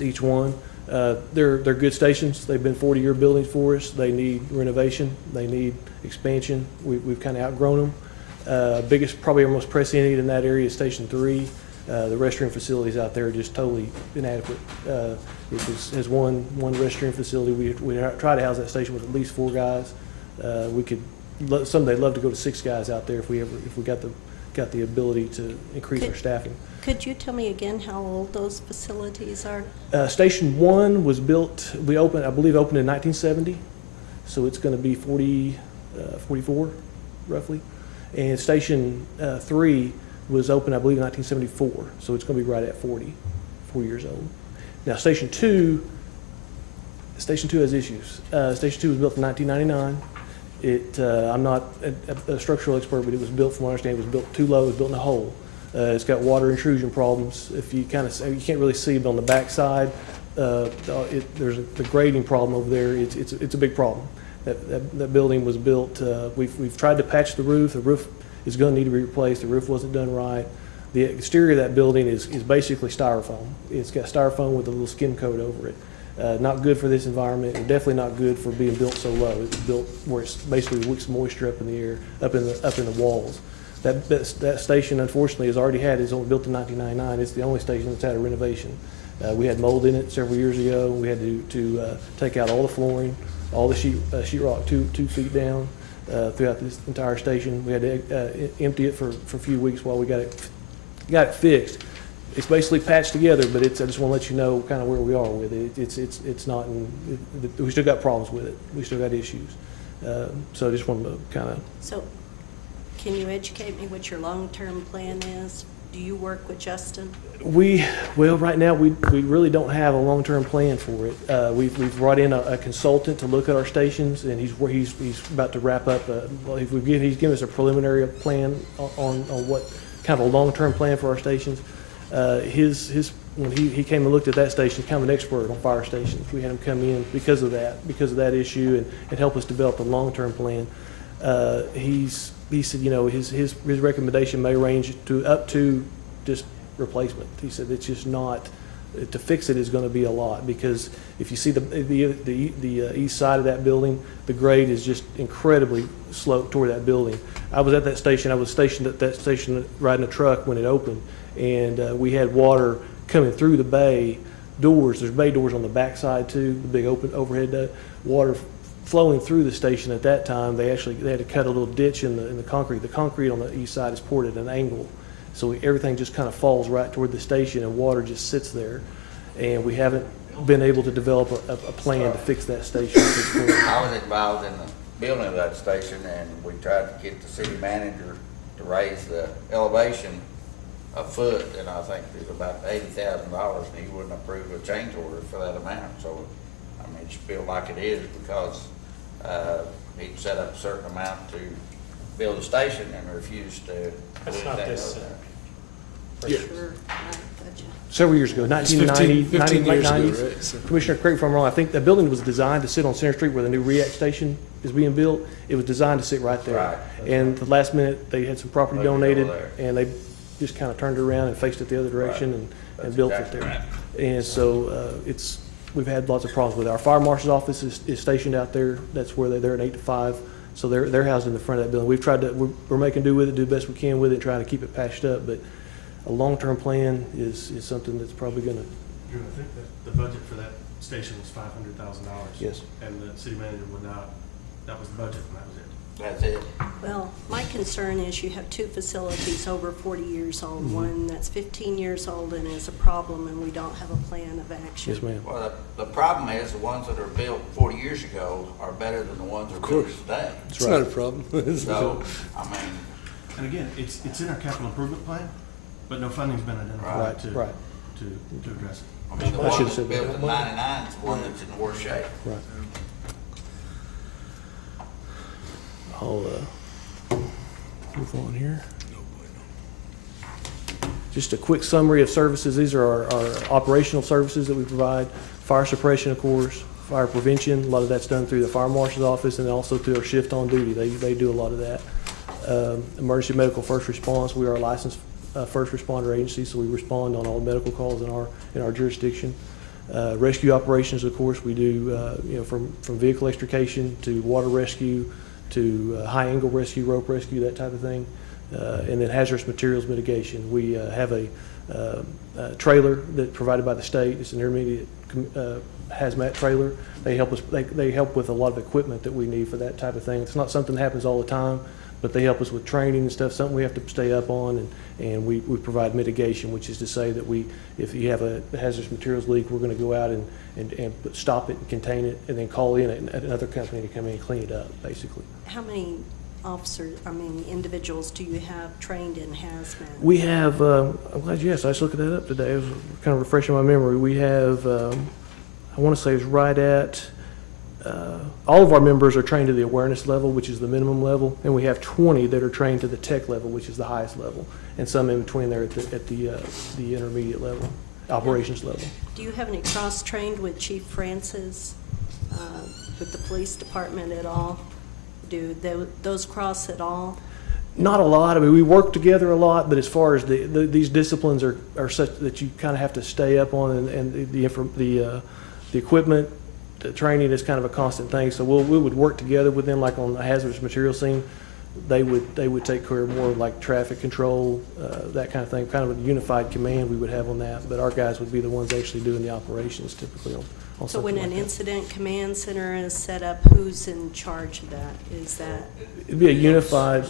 each one. They're good stations. They've been 40-year buildings for us. They need renovation. They need expansion. We've kind of outgrown them. Biggest, probably our most pressing need in that area is Station 3. The restroom facilities out there are just totally inadequate. It has one restroom facility. We try to house that station with at least 4 guys. We could someday love to go to 6 guys out there if we got the ability to increase our staffing. Could you tell me again how old those facilities are? Station 1 was built. I believe opened in 1970, so it's going to be 44 roughly. And Station 3 was opened, I believe, in 1974, so it's going to be right at 4 years old. Now, Station 2 has issues. Station 2 was built in 1999. I'm not a structural expert, but it was built, from what I understand, it was built too low. It was built in a hole. It's got water intrusion problems. If you you can't really see, but on the back side, there's the grading problem over there. It's a big problem. That building was built, we've tried to patch the roof. The roof is going to need to be replaced. The roof wasn't done right. The exterior of that building is basically styrofoam. It's got styrofoam with a little skim coat over it. Not good for this environment, and definitely not good for being built so low. It was built where it's basically wicks moisture up in the air, up in the walls. That station, unfortunately, has already had, it's only built in 1999. It's the only station that's had a renovation. We had mold in it several years ago. We had to take out all the flooring, all the sheetrock 2 feet down throughout this entire station. We had to empty it for a few weeks while we got it fixed. It's basically patched together, but I just want to let you know kind of where we are with it. It's not, we still got problems with it. We still got issues. So I just wanted to kind of. So can you educate me what your long-term plan is? Do you work with Justin? Well, right now, we really don't have a long-term plan for it. We've brought in a consultant to look at our stations, and he's about to wrap up. He's given us a preliminary plan on what kind of a long-term plan for our stations. When he came and looked at that station, kind of an expert on fire stations. We had him come in because of that issue, and help us develop a long-term plan. He said, you know, his recommendation may range up to just replacement. He said it's just not, to fix it is going to be a lot, because if you see the east side of that building, the grade is just incredibly sloped toward that building. I was at that station. I was stationed at that station riding a truck when it opened, and we had water coming through the bay doors. There's bay doors on the back side too, the big open overhead water flowing through the station. At that time, they had to cut a little ditch in the concrete. The concrete on the east side is poured at an angle, so everything just kind of falls right toward the station, and water just sits there. And we haven't been able to develop a plan to fix that station at this point. I was involved in the building of that station, and we tried to get the city manager to raise the elevation a foot, and I think it was about $80,000, and he wouldn't approve a change order for that amount. So, I mean, it's built like it is because he set up a certain amount to build a station and refused to. That's not this center. Yeah. Sure. Gotcha. Several years ago, 1990, 15 late years ago, 90s. right? So- Commissioner, correct me if I'm wrong, I think the building was designed to sit on Center Street where the new REACT station is being built. It was designed to sit right there. Right. And the last minute, they had some property Moved it over donated, there. and they just kind of turned it around and faced it the other direction and That's built exactly it there. right. And so we've had lots of problems with it. Our fire marshal's office is stationed out there. That's where they're at 8 to 5. So they're housed in the front of that building. We've tried to, we're making do with it, do the best we can with it, trying to keep it patched up. But a long-term plan is something that's probably going to. Drew, I think that the budget for that station was $500,000. Yes. And the city manager would not, that was the budget, and that was it. That's it. Well, my concern is you have two facilities over 40 years old. Mm-hmm. One that's 15 years old and is a problem, and we don't have a plan of action. Yes, ma'am. Well, the problem is the ones that are built 40 years ago are better than the ones that are built course. today. It's not a problem. So, I mean, And again, it's in our capital improvement plan, but no funding's been identified Right, to right. address it. I mean, the I one should've that's said built that. in '99 is the one that's in worse shape. Right. I'll move on here. Just a quick summary of services. These are our operational services that we provide. Fire suppression, of course, fire prevention. A lot of that's done through the fire marshal's office and also through our shift on duty. They do a lot of that. Emergency medical first response. We are a licensed first responder agency, so we respond on all medical calls in our jurisdiction. Rescue operations, of course, we do from vehicle extrication to water rescue to high angle rescue, rope rescue, that type of thing. And then hazardous materials mitigation. We have a trailer that's provided by the state. It's an intermediate hazmat trailer. They help us. They help with a lot of equipment that we need for that type of thing. It's not something that happens all the time, but they help us with training and stuff. Something we have to stay up on, and we provide mitigation, which is to say that if you have a hazardous materials leak, we're going to go out and stop it and contain it, and then call in another company to come in and clean it up, basically. How many individuals do you have trained in hazmat? We have, I'm glad you asked. I just looked that up today. I was kind of refreshing my memory. We have, I want to say it's right at, all of our members are trained to the awareness level, which is the minimum level, and we have 20 that are trained to the tech level, which is the highest level, and some in between there at the intermediate level, operations level. Do you have any cross-trained with Chief Francis? with the police department at all? Do those cross at all? Not a lot. I mean, we work together a lot, but as far as these disciplines are such that you kind of have to stay up on, and the equipment, the training is kind of a constant thing. So we would work together with them, like on the hazardous material scene. They would take care of more like traffic control, that kind of thing, kind of a unified command we would have on that. But our guys would be the ones actually doing the operations typically on So when something an like that. incident command center is set up, who's in charge of that? Is that? It'd be a unified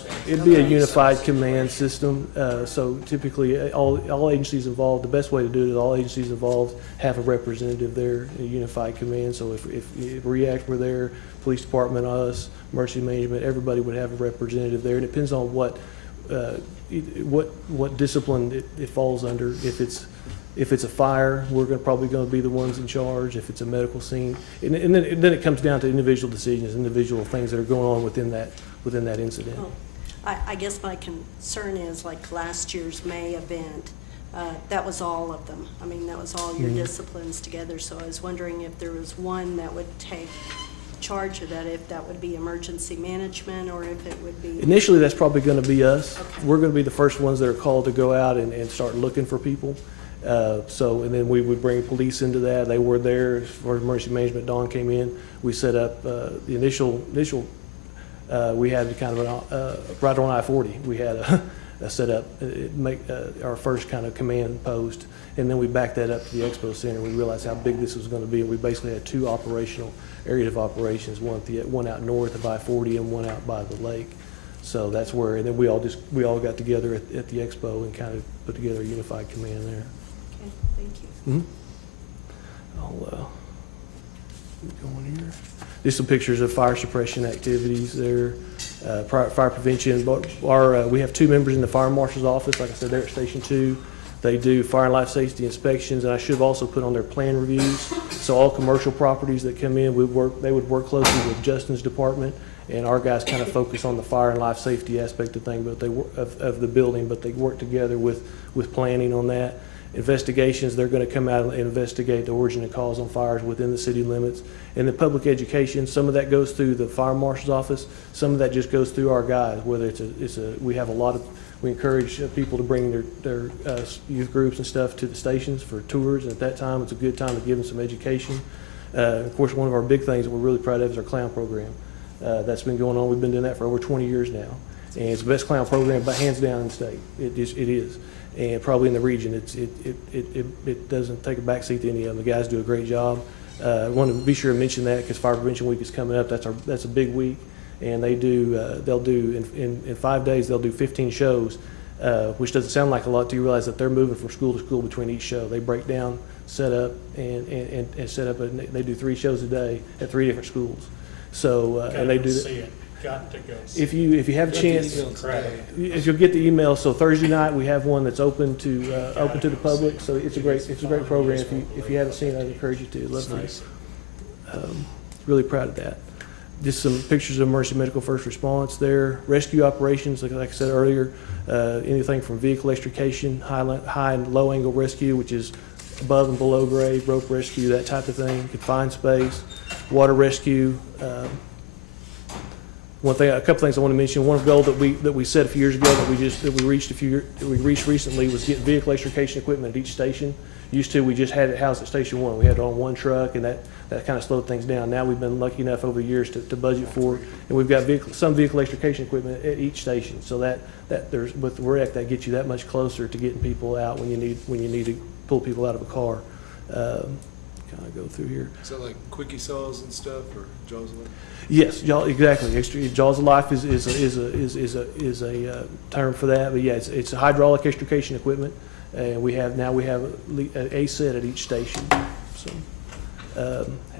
command system. So typically, all agencies involved, the best way to do it is all agencies involved have a representative there, a unified command. So if REACT were there, police department, us, emergency management, everybody would have a representative there. And it depends on what discipline it falls under. If it's a fire, we're probably going to be the ones in charge. If it's a medical scene, and then it comes down to individual decisions, individual things that are going on within that incident. Oh, I guess my concern is like last year's May event, that was all of them. I mean, that was all your disciplines together. So I was wondering if there was one that would take charge of that, if that would be emergency management or if it would be. Initially, that's probably going to be us. Okay. We're going to be the first ones that are called to go out and start looking for people. And then we would bring police into that. They were there for emergency management. Dawn came in. We set up the initial. We had kind of right on I-40. We had a set up, our first kind of command post, and then we backed that up to the expo center. We realized how big this was going to be. We basically had two operational areas of operations, one out north of I-40 and one out by the lake. So that's where, and then we all got together at the expo and kind of put together a unified command there. Okay, thank you. I'll go in here. Just some pictures of fire suppression activities there, fire prevention. We have two members in the fire marshal's office. Like I said, they're at Station 2. They do fire and life safety inspections, and I should have also put on their plan reviews. So all commercial properties that come in, they would work closely with Justin's department, and our guys kind of focus on the fire and life safety aspect of things, but of the building, but they work together with planning on that. Investigations, they're going to come out and investigate the origin and cause on fires within the city limits. And the public education, some of that goes through the fire marshal's office, some of that just goes through our guys, whether we encourage people to bring their youth groups and stuff to the stations for tours, and at that time, it's a good time to give them some education. Of course, one of our big things that we're really proud of is our clown program. That's been going on, we've been doing that for over 20 years now. And it's the best clown program, but hands down in the state. It is. And probably in the region, it doesn't take a backseat to any of them. The guys do a great job. I want to be sure to mention that because Fire Prevention Week is coming up. That's a big week, and they'll do in 5 days they'll do 15 shows, which doesn't sound like a lot till you realize that they're moving from school to school between each show. They break down, set up, and set up. And they do 3 shows a day at 3 different schools. So and they do that. Got to go see If you have a chance, if you'll get the email, so Thursday night we have one that's open to the public. So it's a great program. If you haven't seen it, I'd encourage you to. Love nice. Really proud of that. Just some pictures of emergency medical first response there. Rescue operations, like I said earlier, anything from vehicle extrication, high and low angle rescue, which is above and below grade, rope rescue, that type of thing. Confined space, water rescue. A couple things I want to mention. One goal that we set a few years ago that we reached recently was getting vehicle extrication equipment at each station. Used to we just had it housed at Station 1. We had it on one truck, and that kind of slowed things down. Now we've been lucky enough over the years to budget for it, and we've got some vehicle extrication equipment at each station. So that there's with the REC that gets you that much closer to getting people out when you need to pull people out of a car. Kind of go through here. Is that like quickie saws and stuff, or Jaws of Life? Yes, exactly. Jaws of Life is a term for that. But yeah, it's a hydraulic extrication equipment, and we have a set at each station. So,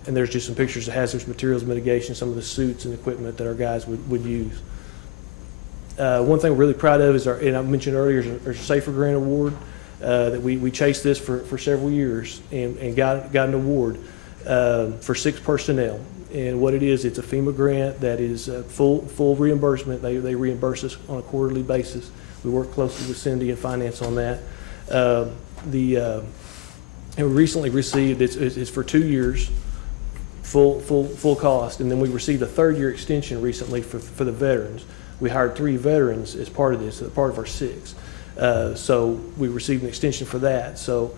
and there's just some pictures of hazardous materials mitigation, some of the suits and equipment that our guys would use. One thing we're really proud of is and I mentioned earlier, is our Safer Grant Award. That we chased this for several years and got an award for 6 personnel. And what it is, it's a FEMA grant that is full reimbursement. They reimburse us on a quarterly basis. We work closely with Cindy and finance on that. And we recently received, it's for 2 years, full cost. And then we received a third-year extension recently for the veterans. We hired 3 veterans as part of this, part of our 6. So we received an extension for that. So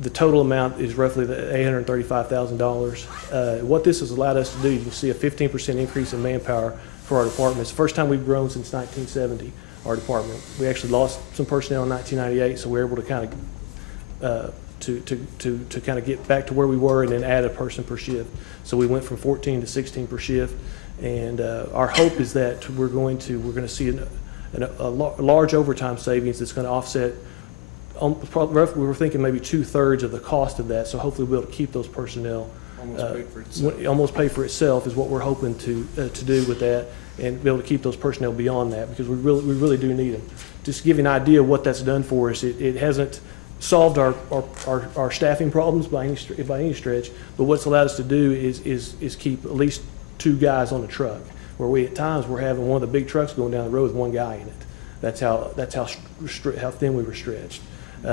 the total amount is roughly $835,000. What this has allowed us to do, you can see a 15% increase in manpower for our department. It's the first time we've grown since 1970, our department. We actually lost some personnel in 1998, so we were able to kind of to kind of get back to where we were and then add a person per shift. So we went from 14 to 16 per shift, and our hope is that we're going to see a large overtime savings that's going to offset. We were thinking maybe 2/3 of the cost of that, so hopefully we'll be able to keep those personnel. Almost pay for itself is what we're hoping to do with that, and be able to keep those personnel beyond that, because we really do need them. Just to give you an idea of what that's done for us, it hasn't solved our staffing problems by any stretch, but what's allowed us to do is keep at least 2 guys on the truck, where we at times we're having one of the big trucks going down the road with 1 guy in it. That's how thin we were stretched.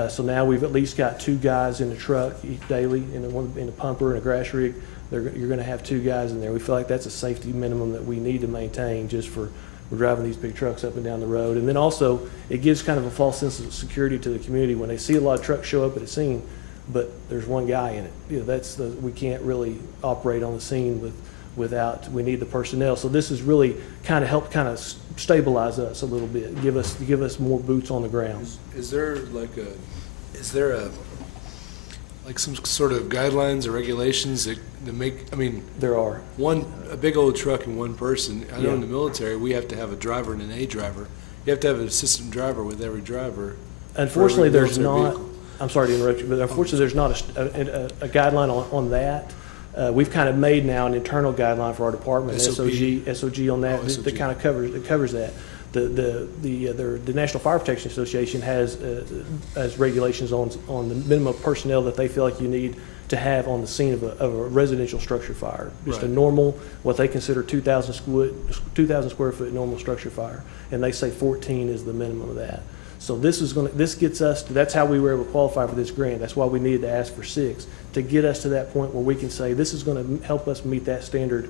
So now we've at least got 2 guys in the truck daily, in a pumper and a grass rig. You're going to have 2 guys in there. We feel like that's a safety minimum that we need to maintain just for driving these big trucks up and down the road. And then also, it gives kind of a false sense of security to the community when they see a lot of trucks show up at a scene, but there's 1 guy in it. We can't really operate on the scene without, we need the personnel. So this has really kind of helped kind of stabilize us a little bit, give us more boots on the ground. Is there some sort of guidelines or regulations that make, I mean, there are a big old truck and 1 person. I know Yeah. in the military we have to have a driver and an A driver. You have to have an assistant driver with every driver. Unfortunately, for every there's military not, vehicle. I'm sorry to interrupt you, but unfortunately, there's not a guideline on that. We've kind of made now an internal guideline for our department, SOG on that, that kind of covers that. The National Fire Protection Association has regulations on the minimum personnel that they feel like you need to have on the scene of a residential structure fire. Just a normal, what they consider 2,000 square foot normal structure fire, and they say 14 is the minimum of that. So this gets us to, that's how we were able to qualify for this grant. That's why we needed to ask for 6, to get us to that point where we can say this is going to help us meet that standard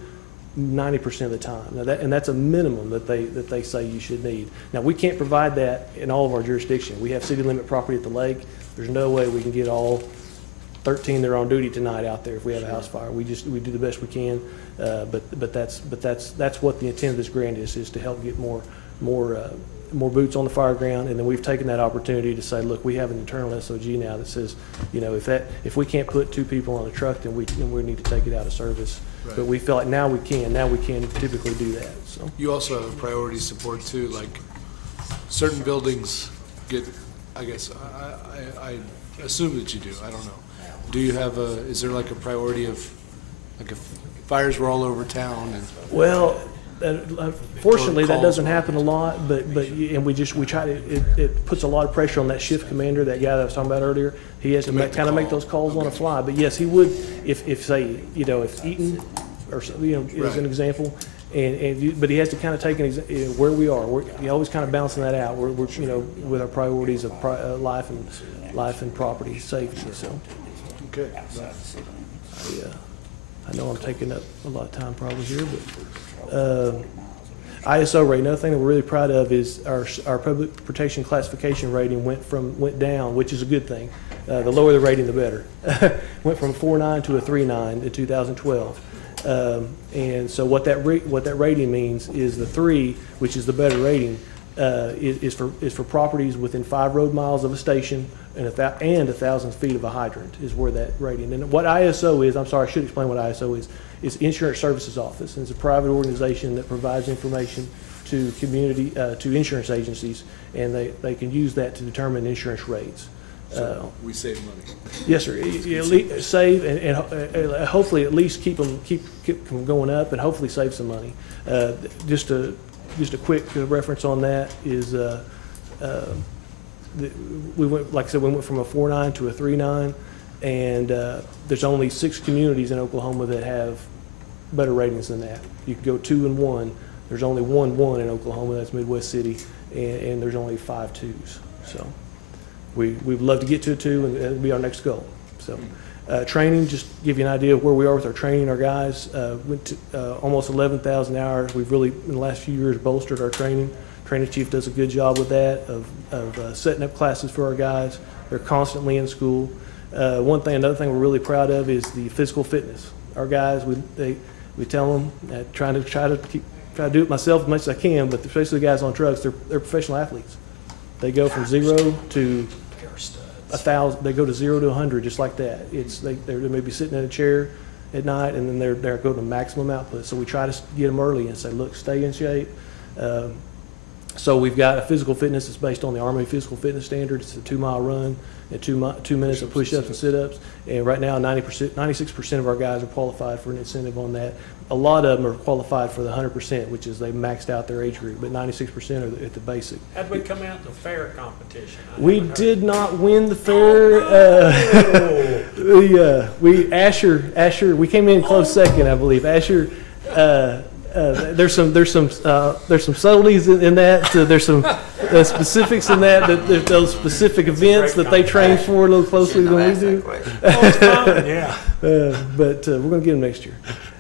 90% of the time. Now that's a minimum that they say you should need. Now we can't provide that in all of our jurisdiction. We have city limit property at the lake. There's no way we can get all 13 that are on duty tonight out there if we have a house fire. We do the best we can, but that's what the intent of this grant is to help get more boots on the fire ground. And then we've taken that opportunity to say, look, we have an internal SOG now that says, if we can't put 2 people on a truck, then we need to take it out of service. Right. But we feel like now we can typically do that. So you also have a priority support too, like certain buildings get, I guess, I assume that you do, I don't know. Do you have is there like a priority of, like if fires were all over town and? Well, fortunately, that doesn't happen a lot, but we try to, it puts a lot of pressure on that shift commander, that guy that I was talking about earlier. He has to make those calls on the fly. But yes, he would, if say, if Eaton, or, is an example, but he has to kind of take where we are. We're always kind of balancing that out. We're with our priorities of life and property safety, so. Okay. I know I'm taking up a lot of time probably here, but ISO rating, another thing that we're really proud of is our public protection classification rating went down, which is a good thing. The lower the rating, the better. Went from 4.9 to a 3.9 in 2012. And so what that rating means is the 3, which is the better rating, is for properties within 5 road miles of a station and 1,000 feet of a hydrant is where that rating. And what ISO is, I'm sorry, I should explain what ISO is. It's Insurance Services Office, and it's a private organization that provides information to to insurance agencies, and they can use that to determine insurance rates. So we save money. Yes, sir. Save and hopefully at least keep them going up, and hopefully save some money. Just a quick reference on that is we went, like I said, we went from a 4.9 to a 3.9, and there's only 6 communities in Oklahoma that have better ratings than that. You can go 2 and 1. There's only 1 in Oklahoma. That's Midwest City, and there's only 5 2s. So we'd love to get to a 2, and that'll be our next goal. So Training, just to give you an idea of where we are with our training, our guys went to almost 11,000 hours. We've really, in the last few years, bolstered our training. Training chief does a good job with that, of setting up classes for our guys. They're constantly in school. Another thing we're really proud of is the physical fitness. Our guys, we tell them, try to do it myself as much as I can, but especially the guys on trucks, they're professional athletes. They go from 0 to 1,000. They go to 0 to 100 just like that. They may be sitting in a chair at night, and then they're going to maximum output. So we try to get them early and say, look, stay in shape. So we've got a physical fitness that's based on the Army Physical Fitness Standard. It's a 2-mile run and 2 minutes of push-ups and sit-ups. And right now, 96% of our guys are qualified for an incentive on that. A lot of them are qualified for the 100%, which is they maxed out their age group, but 96% are at the basic. How'd we come out in the fair competition? We did not win the fair. We came in close second, I believe. Asher, there's some subtleties in that. So there's some specifics in that. There's those specific events that they train for a little closely than we do. Yeah. But we're going to get them next year.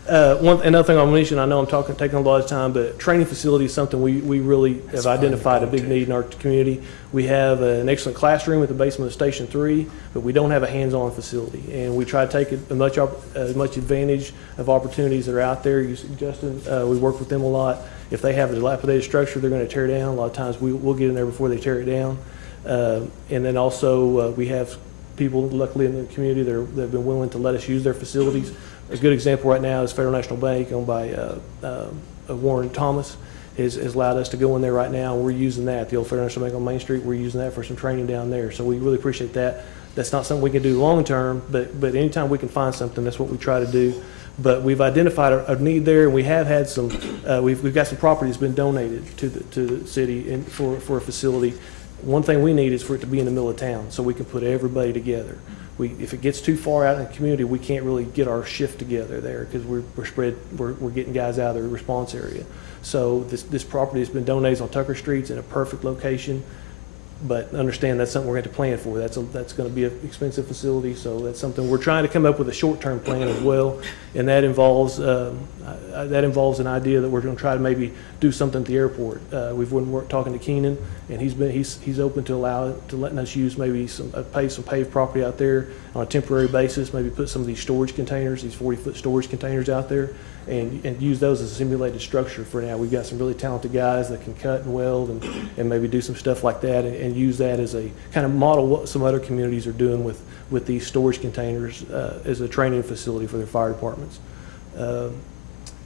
Another thing I'll mention, I know I'm taking a lot of time, but training facility is something we really have identified a big need in our community. We have an excellent classroom at the basement of Station 3, but we don't have a hands-on facility. And we try to take as much advantage of opportunities that are out there. Justin, we work with them a lot. If they have a dilapidated structure they're going to tear down, a lot of times we'll get in there before they tear it down. And then also we have people, luckily, in the community that have been willing to let us use their facilities. A good example right now is Federal National Bank, owned by Warren Thomas, has allowed us to go in there right now. We're using that, the old Federal National Bank on Main Street. We're using that for some training down there. So we really appreciate that. That's not something we can do long term, but anytime we can find something, that's what we try to do. But we've identified a need there, and we have had some. We've got some property that's been donated to the city for a facility. One thing we need is for it to be in the middle of town, so we can put everybody together. If it gets too far out in the community, we can't really get our shift together there because we're spread. We're getting guys out of the response area. So this property has been donated on Tucker Street. It's in a perfect location, but understand that's something we're going to plan for. That's going to be an expensive facility, so that's something we're trying to come up with a short-term plan as well, and that involves an idea that we're going to try to maybe do something at the airport. We've been talking to Keenan, and he's open to letting us use maybe some paved property out there on a temporary basis. Maybe put some of these storage containers, these 40-foot storage containers out there, and use those as a simulated structure for now. We've got some really talented guys that can cut and weld and maybe do some stuff like that and use that as a kind of model what some other communities are doing with these storage containers as a training facility for their fire departments.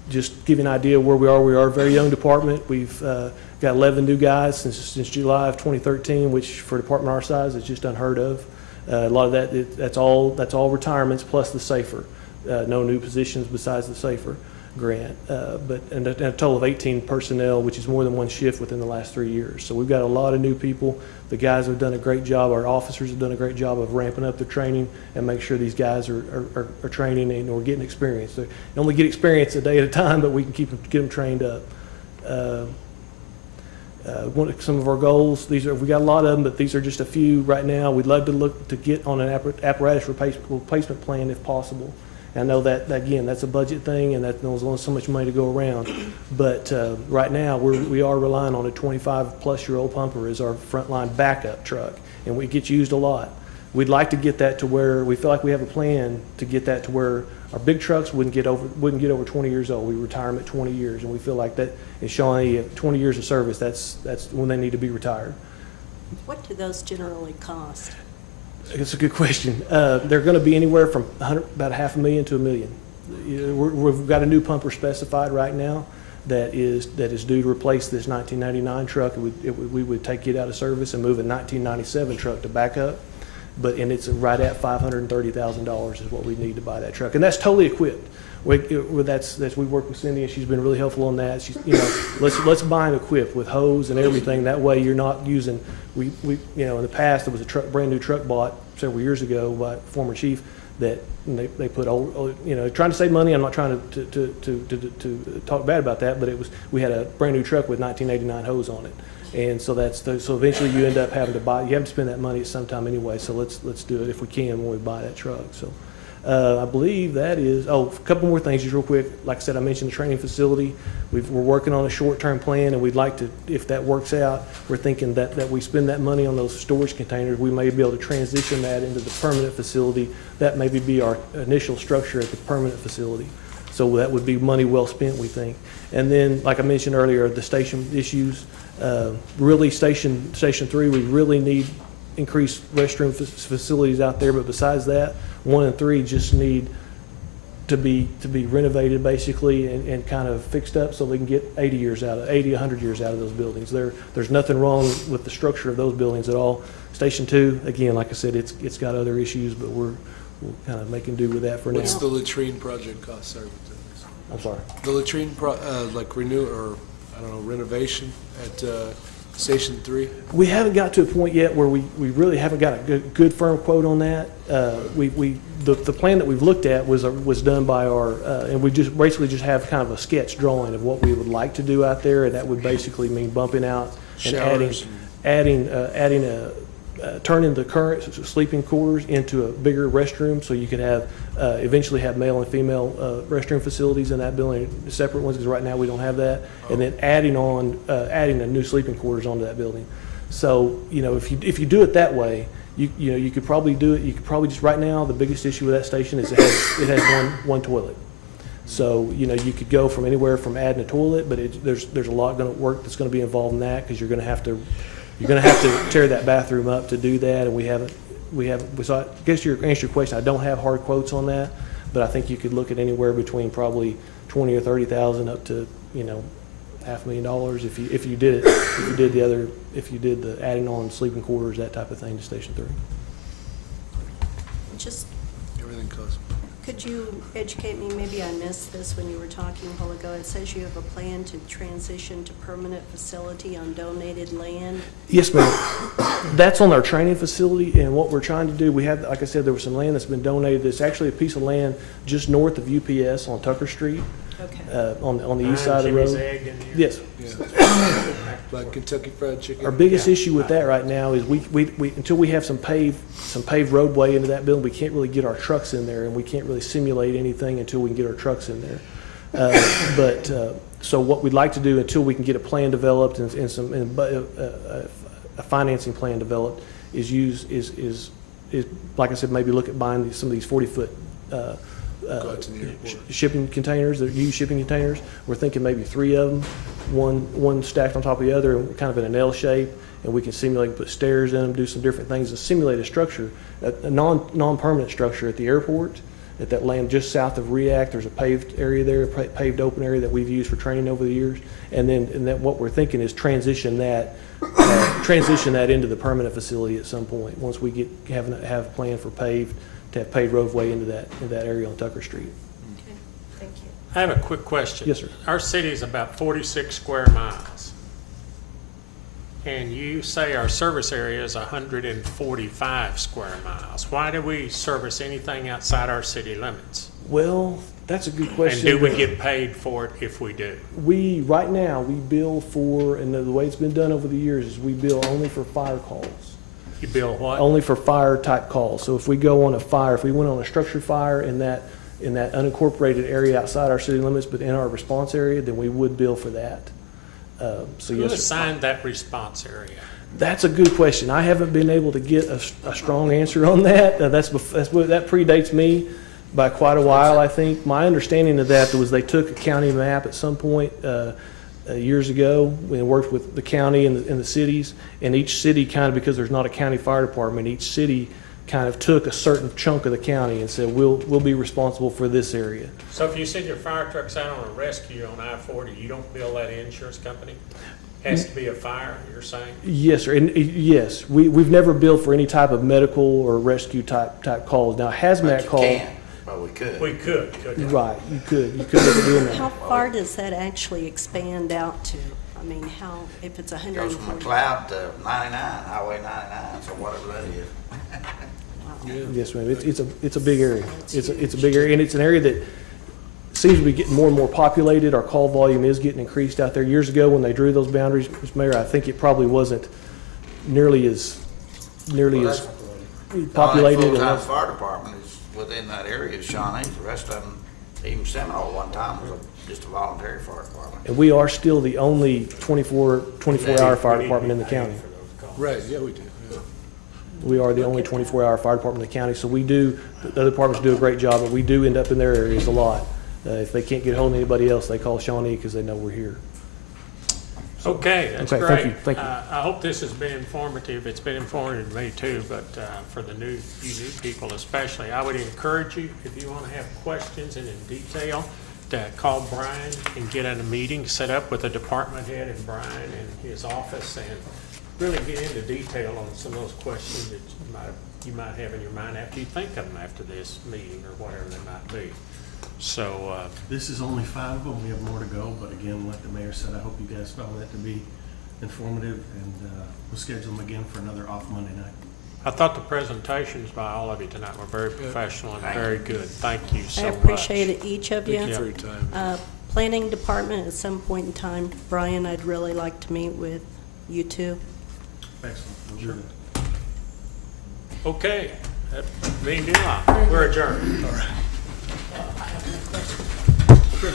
Just give you an idea of where we are. We are a very young department. We've got 11 new guys since July of 2013, which for a department our size is just unheard of. A lot of that's all retirements plus the SAFER. No new positions besides the SAFER grant, but and a total of 18 personnel, which is more than one shift within the last 3 years. So we've got a lot of new people. The guys have done a great job. Our officers have done a great job of ramping up their training and make sure these guys are training and we're getting experience. They only get experience a day at a time, but we can get them trained up. Some of our goals, we got a lot of them, but these are just a few right now. We'd love to look to get on an apparatus replacement plan if possible. I know that, again, that's a budget thing, and there's only so much money to go around. But right now, we are relying on a 25-plus-year-old pumper as our frontline backup truck, and it gets used a lot. We'd like to get that to where we feel like we have a plan to get that to where our big trucks wouldn't get over 20 years old. We retire them at 20 years, and we feel like that is showing 20 years of service. That's when they need to be retired. What do those generally cost? It's a good question. They're going to be anywhere from about $500,000 to $1 million. We've got a new pumper specified right now that is due to replace this 1999 truck. We would take it out of service and move a 1997 truck to back up. And it's right at $530,000 is what we need to buy that truck, and that's totally equipped. We work with Cindy, and she's been really helpful on that. Let's buy them equipped with hose and everything. That way, you're not using. In the past there was a brand new truck bought several years ago by a former chief that they put old, trying to save money. I'm not trying to talk bad about that, but we had a brand new truck with 1989 hose on it. And so so eventually you end up having to spend that money at some time anyway. So let's do it if we can when we buy that truck. So I believe that is, oh, a couple more things just real quick. Like I said, I mentioned the training facility. We're working on a short-term plan, and we'd like to, if that works out, we're thinking that we spend that money on those storage containers, we may be able to transition that into the permanent facility. That maybe be our initial structure at the permanent facility. So that would be money well spent, we think. And then, like I mentioned earlier, the station issues, really Station 3, we really need increased restroom facilities out there, but besides that, 1 and 3 just need to be renovated basically and kind of fixed up so we can get 100 years out of those buildings. There's nothing wrong with the structure of those buildings at all. Station 2, again, like I said, it's got other issues, but we're kind of making do with that for now. What's the latrine project cost? Sorry. I'm sorry. The latrine, like renew or, I don't know, renovation at Station 3? We haven't got to a point yet where we really haven't got a good firm quote on that. The plan that we've looked at was done by our, and we just basically just have kind of a sketch drawing of what we would like to do out there, and that would basically mean bumping out and turning the current sleeping quarters into a bigger restroom, so you could have eventually have male and female restroom facilities in that building, separate ones, because right now we don't have that. And then adding a new sleeping quarters onto that building. So if you do it that way, you could probably do it. You could probably just right now the biggest issue with that station is it has one toilet. So you could go from anywhere from adding a toilet, but there's a lot of work that's going to be involved in that, because you're going to have to tear that bathroom up to do that, and so I guess your answer your question, I don't have hard quotes on that, but I think you could look at anywhere between probably $20,000 or $30,000 up to $500,000 if you did the adding on sleeping quarters, that type of thing to Station 3. Just, Everything costs. could you educate me, maybe I missed this when you were talking a while ago, it says you have a plan to transition to permanent facility on donated land? Yes, ma'am. That's on our training facility, and what we're trying to do, we have, like I said, there was some land that's been donated. It's actually a piece of land just north of UPS on Tucker Street, Okay. on the east side of the road. Jimmy's Egg in there. Yes. Like Kentucky Fried Chicken? Our biggest issue with that right now is we until we have some paved roadway into that building, we can't really get our trucks in there, and we can't really simulate anything until we can get our trucks in there. So what we'd like to do until we can get a plan developed and a financing plan developed is like I said, maybe look at buying some of these 40-foot Go out to the airport. shipping containers, they're used shipping containers. We're thinking maybe 3 of them, one stacked on top of the other, kind of in an L shape, and we can simulate, put stairs in them, do some different things, and simulate a structure, a non-permanent structure at the airport, at that land just south of REACT. There's a paved area there, a paved open area that we've used for training over the years, and then what we're thinking is transition that into the permanent facility at some point, once we have a plan for to have paved roadway into that area on Tucker Street. Okay, thank you. I have a quick question. Yes, sir. Our city is about 46 square miles. And you say our service area is 145 square miles. Why do we service anything outside our city limits? Well, that's a good question. And do we get paid for it if we do? Right now, we bill for, and the way it's been done over the years is we bill only for fire calls. You bill what? Only for fire type calls. So if we go on a fire, if we went on a structured fire in that unincorporated area outside our city limits, but in our response area, then we would bill for that. So Who yes, sir. assigned that response area? That's a good question. I haven't been able to get a strong answer on that. That predates me by quite a while, I think. My understanding of that was they took a county map at some point years ago when it worked with the county and the cities, and each city kind of, because there's not a county fire department, each city kind of took a certain chunk of the county and said, we'll be responsible for this area. So if you send your fire trucks out on a rescue on I-40, you don't bill that insurance company? Has to be a fire, you're saying? Yes, sir. And yes, we've never billed for any type of medical or rescue type calls. Now, hazmat call. Well, we could. We could, couldn't we? Right, you could look at doing that. How far does that actually expand out to? I mean, if it's Goes from 140? McLeod to 99, Highway 99, so whatever that is. Yes, ma'am. It's a big area. It's a big area, and it's an area that seems to be getting more and more populated. Our call volume is getting increased out there. Years ago, when they drew those boundaries, Mr. Mayor, I think it probably wasn't nearly as populated. Full-time fire department is within that area is Shawnee. The rest of them, even Seminole one time was just a voluntary fire department. And we are still the only 24-hour fire department in the county. Right, yeah, we do. Yeah. We are the only 24-hour fire department in the county, so we do, the other departments do a great job, but we do end up in their areas a lot. If they can't get hold of anybody else, they call Shawnee because they know we're here. Okay, that's Okay, great. thank you, thank you. I hope this has been informative. It's been informative to me too, but for you new people especially, I would encourage you, if you want to have questions and in detail, to call Brian and get in a meeting set up with a department head and Brian in his office and really get into detail on some of those questions that you might have in your mind after you think of them after this meeting or whatever they might be. So, This is only 5 of them. We have more to go, but again, like the mayor said, I hope you guys found that to be informative, and we'll schedule them again for another off Monday night. I thought the presentations by all of you tonight were very professional and very good. Thank you so I much. appreciate it, each of you. Thank you for your time. Planning department, at some point in time, Brian, I'd really like to meet with you two. Excellent. We'll do that. Okay, that being done, we're adjourned. All right. Sure.